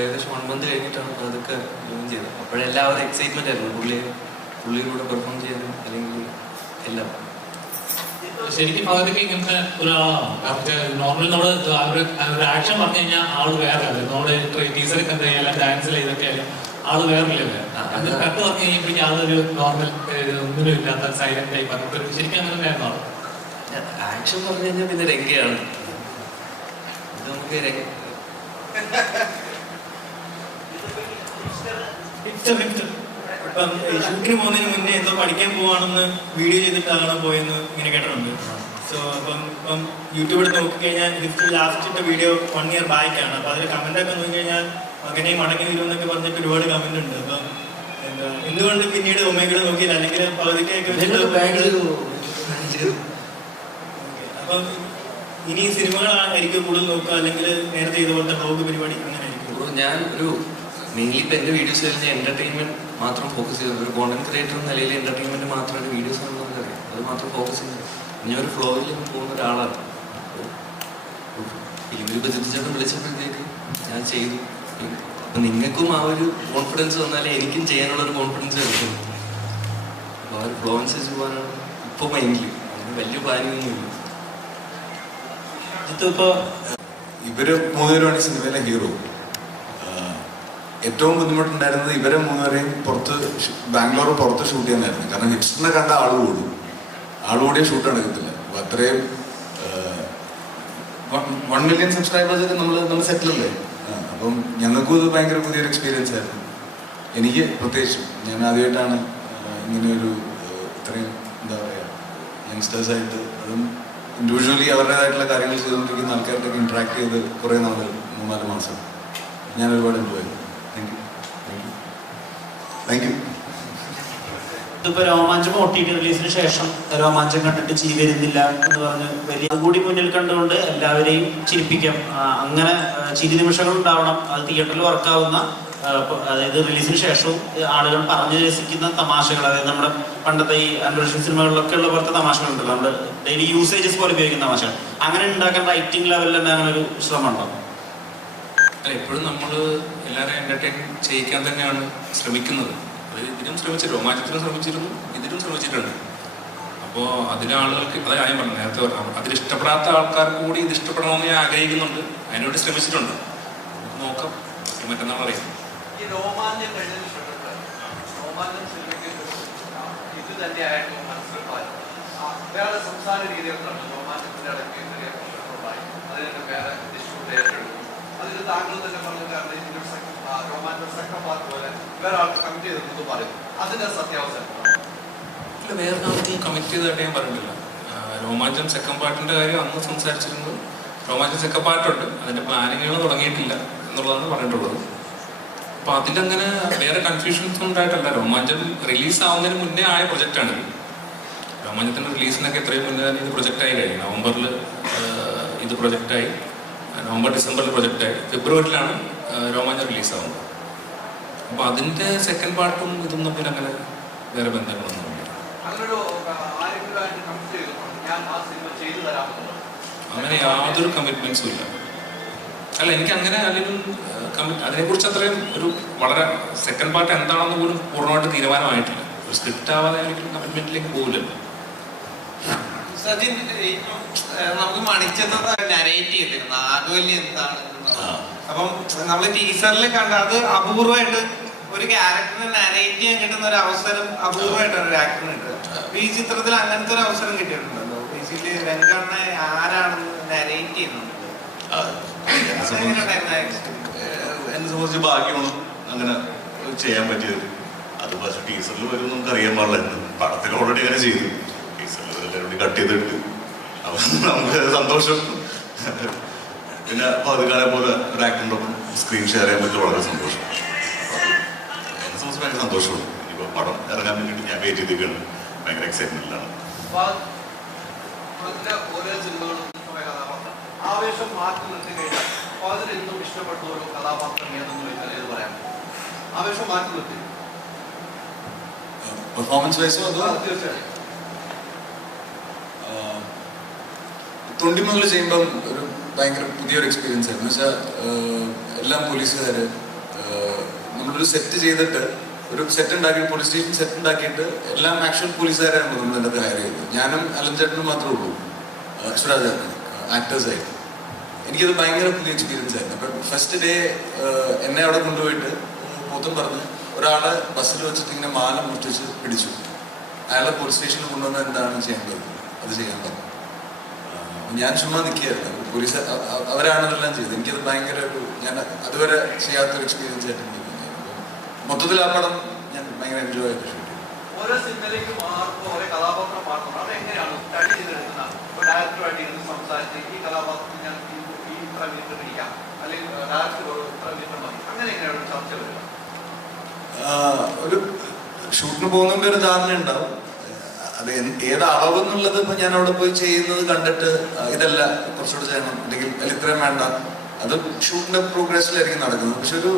ഏകദേശം 1 month കഴിഞ്ഞിട്ടാണ് അതൊക്കെ ജോയിൻ ചെയ്തത്. അപ്പോഴെല്ലാവരും എക്സൈറ്റ്മെന്റ് ആയിരുന്നു പുള്ളിയിലൂടെ പെർഫോം ചെയ്യാനും അല്ലെങ്കിൽ എല്ലാം. ശരിക്കും ഭാഗത്തേക്ക് ഇങ്ങനത്തെ ഒരാളാണ്. നോർമലി നമ്മൾ ഒരു ആക്ഷൻ പറഞ്ഞു കഴിഞ്ഞാൽ ആള് വേറെ അല്ലേ. നമ്മുടെ ടീച്ചറൊക്കെ എന്താ ചെയ്യാൻ ഡാൻസിൽ ഇതൊക്കെ ആയാലും ആള് വേറില്ലല്ലേ. അത് കട്ട് പറഞ്ഞു കഴിഞ്ഞപ്പോഴേക്കും ആളൊരു നോർമൽ ഒന്നിനും ഇല്ലാത്ത സൈലന്റ് ആയി പറഞ്ഞിട്ട് ശരിക്കും അങ്ങനെ തന്നെയായിരുന്നു ആള്. ആക്ഷൻ പറഞ്ഞു കഴിഞ്ഞാൽ പിന്നെ രംഗയാണ്. നമുക്ക് ഇപ്പം ഷൂട്ടിന് പോകുന്നതിന് മുന്നേ എന്തോ പഠിക്കാൻ പോവാണെന്ന് വീഡിയോ ചെയ്തിട്ടാണ് പോയെന്ന് ഇങ്ങനെ കേട്ടിട്ടുണ്ട്. സോ ഇപ്പം യൂട്യൂബ് എടുത്ത് നോക്കിക്കഴിഞ്ഞാൽ ലാസ്റ്റ് ഇട്ട വീഡിയോ 1 year ബാക്കാണ്. അപ്പോൾ അതിൽ കമൻ്റൊക്കെ നോക്കിക്കഴിഞ്ഞാൽ മകനെ മടങ്ങി വരുമെന്നൊക്കെ പറഞ്ഞിട്ട് ഒരുപാട് കമൻ്റ് ഉണ്ട്. അപ്പം എന്താ എന്തുകൊണ്ട് പിന്നീട് ഒമേഗയുടെ നോക്കിയില്ല, അല്ലെങ്കിൽ പകുതിക്കൊക്കെ അപ്പം ഇനി സിനിമകളായിരിക്കും കൂടുതൽ നോക്കുക, അല്ലെങ്കിൽ നേരത്തെ ഇതുപോലത്തെ ബ്ലോഗ് പരിപാടി അങ്ങനെ ആയിരിക്കും? ഞാൻ ഒരു മെയിൻലി ഇപ്പം എൻ്റെ വീഡിയോസിൽ ഞാൻ എൻ്റർടൈൻമെൻറ്റ് മാത്രം ഫോക്കസ് ചെയ്തത്. ഒരു കോണ്ടന്റ് ക്രിയേറ്റർ എന്ന നിലയിൽ എൻ്റർടൈൻമെൻറ്റ് മാത്രമാണ് വീഡിയോസ് നമുക്കറിയാം. അത് മാത്രം ഫോക്കസ് ചെയ്യുന്നത്. ഞാൻ ഒരു ഫ്ലോയിൽ പോകുന്ന ഒരാളാണ്. ഫിലിമിൽ ബജിച്ചേട്ടൻ വിളിച്ചപ്പോഴത്തേക്ക് ഞാൻ ചെയ്തു. അപ്പം നിങ്ങൾക്കും ആ ഒരു കോൺഫിഡൻസ് വന്നാലേ എനിക്കും ചെയ്യാനുള്ളൊരു കോൺഫിഡൻസ് കിട്ടും. അപ്പോൾ ആ ഒരു ഫ്ലോ അനുസരിച്ച് പോകാനാണ് ഇപ്പോൾ മൈൻഡിൽ. അങ്ങനെ വലിയ പ്ലാനിങ്ങൊന്നുമില്ല. ഇവര് 3 പേരുമാണ് ഈ സിനിമയിലെ ഹീറോ. ഏറ്റവും ബുദ്ധിമുട്ടുണ്ടായിരുന്നത് ഇവരെ 3 പേരെയും ബാംഗ്ലൂർ പുറത്ത് ഷൂട്ട് ചെയ്യാനായിരുന്നു. കാരണം ഹിപ്സ്റ്ററിനെ കണ്ട ആളുകൂടിയ ഷൂട്ട് നടക്കത്തില്ല. അപ്പൊ അത്രയും 1 million സബ്സ്ക്രൈബേഴ്സൊക്കെ നമ്മൾ സെറ്റിലല്ലേ. അപ്പം ഞങ്ങൾക്കും ഇത് ഭയങ്കര പുതിയൊരു എക്സ്പീരിയൻസ് ആയിരുന്നു. എനിക്ക് പ്രത്യേകിച്ചും ഞാൻ ആദ്യമായിട്ടാണ് ഇങ്ങനെയൊരു ഇത്രയും എന്താ പറയുക യങ്സ്റ്റേഴ്സായിട്ട്, അതും ഇൻഡിവിജ്വലി അവരുടേതായിട്ടുള്ള കാര്യങ്ങൾ ചെയ്തുകൊണ്ടിരിക്കുന്ന ആൾക്കാരുടെ ഇൻട്രാക്ട് ചെയ്ത് കുറേ നാൾ 3-4 മാസം ഞാൻ ഒരുപാട് എൻജോയ് ചെയ്തു. Thank you. ഇതിപ്പോൾ രോമാഞ്ചം OTT റിലീസിന് ശേഷം രോമാഞ്ചം കണ്ടിട്ട് ചിരി വരുന്നില്ല എന്ന് പറഞ്ഞ് വലിയ അതുകൂടി മുന്നിൽ കണ്ടുകൊണ്ട് എല്ലാവരെയും ചിരിപ്പിക്കാം, അങ്ങനെ ചിരി നിമിഷങ്ങൾ ഉണ്ടാവണം, അത് തിയേറ്ററിൽ വർക്കാവുന്ന, അതായത് റിലീസിന് ശേഷവും ആളുകൾ പറഞ്ഞു രസിക്കുന്ന തമാശകൾ, അതായത് നമ്മുടെ പണ്ടത്തെ ഈ അന്വേഷണ സിനിമകളിലൊക്കെ ഉള്ള പോലത്തെ തമാശകളുണ്ട്, നമ്മുടെ ഡെയിലി യൂസേജസ് പോലെ ഉപയോഗിക്കുന്ന തമാശകൾ, അങ്ങനെ ഉണ്ടാക്കാൻ റൈറ്റിംഗ് ലെവലിൽ തന്നെ അങ്ങനെ ഒരു ശ്രമം ഉണ്ടോ? എപ്പോഴും നമ്മൾ എല്ലാവരെയും എൻ്റർടൈൻ ചെയ്യിക്കാൻ തന്നെയാണ് ശ്രമിക്കുന്നത്. അത് ഇതിനും ശ്രമിച്ചിരുന്നു, രോമാഞ്ചത്തിനും ശ്രമിച്ചിരുന്നു, ഇതിനും ശ്രമിച്ചിട്ടുണ്ട്. അപ്പോൾ അതിനാളുകൾക്ക് അത് ഞാൻ പറഞ്ഞു നേരത്തെ പറഞ്ഞു, അതിലിഷ്ടപ്പെടാത്ത ആൾക്കാർക്ക് കൂടി ഇത് ഇഷ്ടപ്പെടണമെന്ന് ഞാൻ ആഗ്രഹിക്കുന്നുണ്ട്. അതിനുവേണ്ടി ശ്രമിച്ചിട്ടുണ്ട്. നോക്കാം, മറ്റന്നാൾ അറിയാം. ഈ രോമാഞ്ചം കഴിഞ്ഞതിന് ശേഷം രോമാഞ്ചം സിനിമയ്ക്ക് ഇത് തന്നെയായിരുന്നു മനസ്സിലാക്കാൻ വേറെ സംസാര രീതികളാണ്. രോമാഞ്ചത്തിന്റെ ഇടയ്ക്ക് ചെറിയ പ്രശ്നങ്ങളുണ്ടായി, അതിനൊക്കെ വേറെ ഡിസ്ട്രിബ്യൂട്ട് ഏറ്റെടുത്തു. അതിൽ താങ്കൾ തന്നെ പറഞ്ഞിട്ടാണ് രോമാഞ്ചം സെക്കൻഡ് പാർട്ട് പോലെ വേറെ ആൾക്ക് കമ്മിറ്റ് ചെയ്തെന്ന് പറയുന്നു. അതിന്റെ സത്യാവസ്ഥ ഇല്ല, വേറെ ആൾക്കും കമ്മിറ്റ് ചെയ്തതായിട്ട് ഞാൻ പറഞ്ഞിട്ടില്ല. രോമാഞ്ചം സെക്കൻഡ് പാർട്ടിന്റെ കാര്യം അന്ന് സംസാരിച്ചിരുന്നത് രോമാഞ്ചം സെക്കൻഡ് പാർട്ടുണ്ട്, അതിൻ്റെ പ്ലാനിങ്ങുകൾ തുടങ്ങിയിട്ടില്ല എന്നുള്ളതാണ് പറഞ്ഞിട്ടുള്ളത്. അപ്പോൾ അതിലങ്ങനെ വേറെ കൺഫ്യൂഷൻസ് ഉണ്ടായിട്ടല്ല. രോമാഞ്ചം റിലീസാവുന്നതിന് മുന്നേ ആയ പ്രൊജക്റ്റാണിത്. രോമാഞ്ചത്തിൻ്റെ റിലീസിനൊക്കെ എത്രയും മുന്നേ തന്നെ ഇത് പ്രൊജക്റ്റായി കഴിഞ്ഞു. നവംബറിൽ ഇത് പ്രൊജക്റ്റായി, നവംബർ ഡിസംബറിൽ പ്രൊജക്റ്റായി, ഫെബ്രുവരിയിലാണ് രോമാഞ്ചം റിലീസാവുന്നത്. അപ്പോൾ അതിൻ്റെ സെക്കൻഡ് പാർട്ടും ഇതും തമ്മിൽ അങ്ങനെ വേറെ ബന്ധങ്ങളൊന്നും അങ്ങനെ യാതൊരു കമ്മിറ്റ്മെന്റ്സും ഇല്ല. അല്ല, എനിക്ക് അങ്ങനെ അല്ലെങ്കിൽ അതിനെക്കുറിച്ച് അത്രയും ഒരു വളരെ സെക്കൻഡ് പാർട്ട് എന്താണെന്ന് പോലും പൂർണ്ണമായിട്ട് തീരുമാനമായിട്ടില്ല. ഒരു സ്ക്രിപ്റ്റ് ആവാതെ എനിക്ക് കമ്മിറ്റ്മെന്റിലേക്ക് പോകില്ല. സജിൻ, നമുക്ക് മണിച്ചെന്നത് നരേറ്റ് ചെയ്തിരുന്നു ആകവല്യ എന്താണ്. അപ്പം നമ്മൾ ടീച്ചറിൽ കണ്ട അത് അപൂർവമായിട്ട് ഒരു ക്യാരക്ടറിനെ നരേറ്റ് ചെയ്യാൻ കിട്ടുന്ന ഒരു അവസരം അപൂർവമായിട്ടാണ് ഒരു ആക്ടറിന് കിട്ടുക. അപ്പൊ ഈ ചിത്രത്തിൽ അങ്ങനത്തെ ഒരു അവസരം കിട്ടിയിട്ടുണ്ടല്ലോ. ബേസിക്കലി രംഗണ്ണ ആരാണെന്ന് നരേറ്റ് ചെയ്യുന്നുണ്ട്. എന്നെ സംബന്ധിച്ച് ഭാഗ്യമൊന്നും അങ്ങനെ ചെയ്യാൻ പറ്റിയത്. അത് പക്ഷെ ടീച്ചറിൽ വരും നമുക്ക് അറിയാൻ പാടില്ലായിരുന്നു. പടത്തിൽ ഓൾറെഡി അങ്ങനെ ചെയ്തു, ടീച്ചറിൽ എല്ലാവരും കൂടി കട്ട് ചെയ്തെടുത്തു. അപ്പൊ നമുക്ക് സന്തോഷം. പിന്നെ പതുക്കാലെ പോലെ ഒരു ആക്ടറിൻ്റെ ഒപ്പം സ്ക്രീൻ ഷെയർ ചെയ്യാൻ പറ്റി വളരെ സന്തോഷം. എന്നെ സംബന്ധിച്ച് ഭയങ്കര സന്തോഷമുണ്ട്. ഇപ്പോൾ പടം ഇറങ്ങാൻ വേണ്ടിയിട്ട് ഞാൻ വെയിറ്റ് ചെയ്തിരിക്കുകയാണ്. ഭയങ്കര എക്സൈറ്റ്മെന്റിലാണ്. ഓരോ സിനിമകളും ആവേശം മാറ്റി നിർത്തി കഴിഞ്ഞാൽ അതിലെന്തും ഇഷ്ടപ്പെട്ട ഒരു കഥാപാത്രം ഏതെന്ന് ചോദിച്ചാൽ ഏത് പറയാം? ആവേശം മാറ്റി നിർത്തി പെർഫോമൻസ് വൈസോ അതോ? തീർച്ചയായും. തൊണ്ടി മുതൽ ചെയ്യുമ്പം ഒരു ഭയങ്കര പുതിയൊരു എക്സ്പീരിയൻസ് ആയിരുന്നു. എന്ന് വെച്ചാൽ എല്ലാം പോലീസുകാർ നമ്മളൊരു സെറ്റ് ചെയ്തിട്ട് ഒരു സെറ്റ് ഉണ്ടാക്കി, പോലീസ് സ്റ്റേഷൻ സെറ്റ് ഉണ്ടാക്കിയിട്ട് എല്ലാം ആക്ച്വൽ പോലീസുകാരായിരുന്നു നമ്മൾ എൻ്റെ ഹയർ ചെയ്തത്. ഞാനും അലഞ്ചേട്ടനും മാത്രമേ ഉള്ളൂ, സുരാജേട്ടൻ ആക്ടേഴ്സായിട്ട്. എനിക്കത് ഭയങ്കര പുതിയ എക്സ്പീരിയൻസ് ആയിരുന്നു. അപ്പം ഫസ്റ്റ് ഡേ എന്നെ അവിടെ കൊണ്ടുപോയിട്ട് പോത്തും പറഞ്ഞ് ഒരാളെ ബസ്സിൽ വെച്ചിട്ട് ഇങ്ങനെ മാല മുട്ടിച്ച് പിടിച്ചു. അയാളെ പോലീസ് സ്റ്റേഷനിൽ കൊണ്ടുവന്ന് എന്താണ് ചെയ്യേണ്ടത് അത് ചെയ്യാൻ പറഞ്ഞു. ഞാൻ ചുമ്മാ നിൽക്കുകയായിരുന്നു. പോലീസ് അവരാണെന്നെല്ലാം ചെയ്തത്. എനിക്കത് ഭയങ്കര ഒരു ഞാൻ അതുവരെ ചെയ്യാത്തൊരു എക്സ്പീരിയൻസ് ആയിട്ട് എനിക്ക് തോന്നി. മൊത്തത്തിൽ ആ പടം ഞാൻ ഭയങ്കര എൻജോയ് ചെയ്തു. ഓരോ സിനിമയിലേക്ക് മാറുമ്പോൾ ഓരോ കഥാപാത്രം മാറുമ്പോൾ അത് എങ്ങനെയാണ് സ്റ്റഡി ചെയ്തെടുക്കുന്നത്? ഇപ്പോൾ ഡയറക്ടറുമായിട്ട് ഇരുന്ന് സംസാരിച്ച് ഈ കഥാപാത്രത്തിൽ ഞാൻ ഈ ഇത്ര മീറ്റർ ഇരിക്കാം, അല്ലെങ്കിൽ ഡയറക്ടർ ഇത്ര മീറ്റർ മതി, അങ്ങനെ എങ്ങനെയാണ് ഒരു ചർച്ച വരിക? ഒരു ഷൂട്ടിന് പോകുന്നതിൻ്റെ ഒരു ധാരണ ഉണ്ടാവും. അത് ഏത് അളവെന്നുള്ളത് ഇപ്പം ഞാൻ അവിടെ പോയി ചെയ്യുന്നത് കണ്ടിട്ട് ഇതല്ല കുറച്ചുകൂടെ ചെയ്യണം, അല്ലെങ്കിൽ ഇത്രയും വേണ്ട, അത് ഷൂട്ടിന്റെ പ്രോഗ്രസ്സിലായിരിക്കും നടക്കുന്നത്. പക്ഷെ ഒരു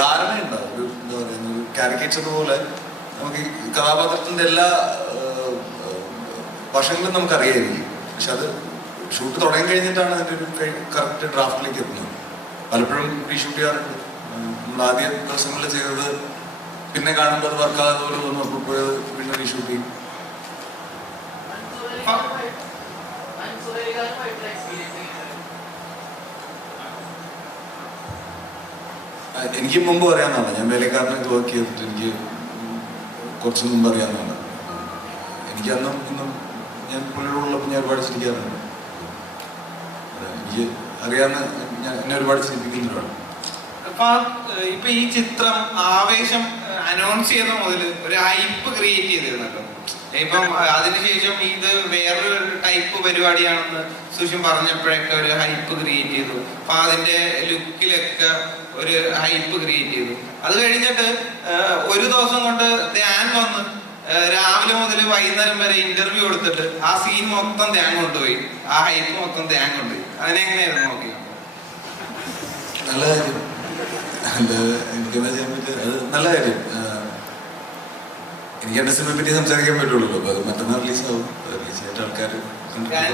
ധാരണയുണ്ടാവും. ഒരു എന്താ പറയുന്ന ഒരു കാരിക്കേച്ചർ പോലെ നമുക്ക് ഈ കഥാപാത്രത്തിന്റെ എല്ലാ വശങ്ങളും നമുക്കറിയായിരിക്കും. പക്ഷെ അത് ഷൂട്ട് തുടങ്ങി കഴിഞ്ഞിട്ടാണ് അതിൻ്റെ ഒരു കറക്റ്റ് ഡ്രാഫ്റ്റിലേക്ക് എത്തുന്നത്. പലപ്പോഴും റീഷൂട്ട് ചെയ്യാറുണ്ട്. നമ്മൾ ആദ്യ ദിവസങ്ങളിൽ ചെയ്തത് പിന്നെ കാണുമ്പോൾ അത് വർക്കാകാതെ പോലെ തോന്നും. അപ്പോൾ പോയത് പിന്നെ റീഷൂട്ട് ചെയ്യും. എനിക്ക് മുമ്പ് അറിയാവുന്നതാണ്. ഞാൻ വേലക്കാരനൊക്കെ വർക്ക് ചെയ്തിട്ട് എനിക്ക് കുറച്ച് മുമ്പ് അറിയാവുന്നതാണ്. എനിക്കന്നും ഇന്നും ഞാൻ പുള്ളിയോടുള്ളപ്പോൾ ഞാൻ ഒരുപാട് ചിരിക്കാറുണ്ട്. എനിക്ക് അറിയാവുന്ന എന്നെ ഒരുപാട് ചിരിപ്പിക്കുന്നവരാണ്. ഇപ്പൊ ഈ ചിത്രം ആവേശം അനൗൺസ് ചെയ്യുന്ന മുതൽ ഒരു ഹൈപ്പ് ക്രിയേറ്റ് ചെയ്തിരുന്നല്ലോ. ഇപ്പം അതിനുശേഷം ഇത് വേറൊരു ടൈപ്പ് പരിപാടിയാണെന്ന് സുഷിൻ പറഞ്ഞപ്പോഴൊക്കെ ഒരു ഹൈപ്പ് ക്രിയേറ്റ് ചെയ്തു. അപ്പൊ അതിന്റെ ലുക്കിലൊക്കെ ഒരു ഹൈപ്പ് ക്രിയേറ്റ് ചെയ്തു. അത് കഴിഞ്ഞിട്ട് ഒരു ദിവസം കൊണ്ട് ധ്യാൻ വന്ന് രാവിലെ മുതൽ വൈകുന്നേരം വരെ ഇന്റർവ്യൂ കൊടുത്തിട്ട് ആ സീൻ മൊത്തം ധ്യാൻ കൊണ്ടുപോയി, ആ ഹൈപ്പ് മൊത്തം ധ്യാൻ കൊണ്ടുപോയി. അതിനെങ്ങനെയായിരുന്നു നോക്കി? നല്ല കാര്യം, എനിക്കെന്താ ചെയ്യാൻ പറ്റുക? അത് നല്ല കാര്യം. എനിക്ക് എന്റെ സിനിമയെ പറ്റി സംസാരിക്കാൻ പറ്റുള്ളൂ. അപ്പൊ അത് മറ്റന്നാൾ റിലീസാവും. റിലീസ് ചെയ്തിട്ട് ആൾക്കാർ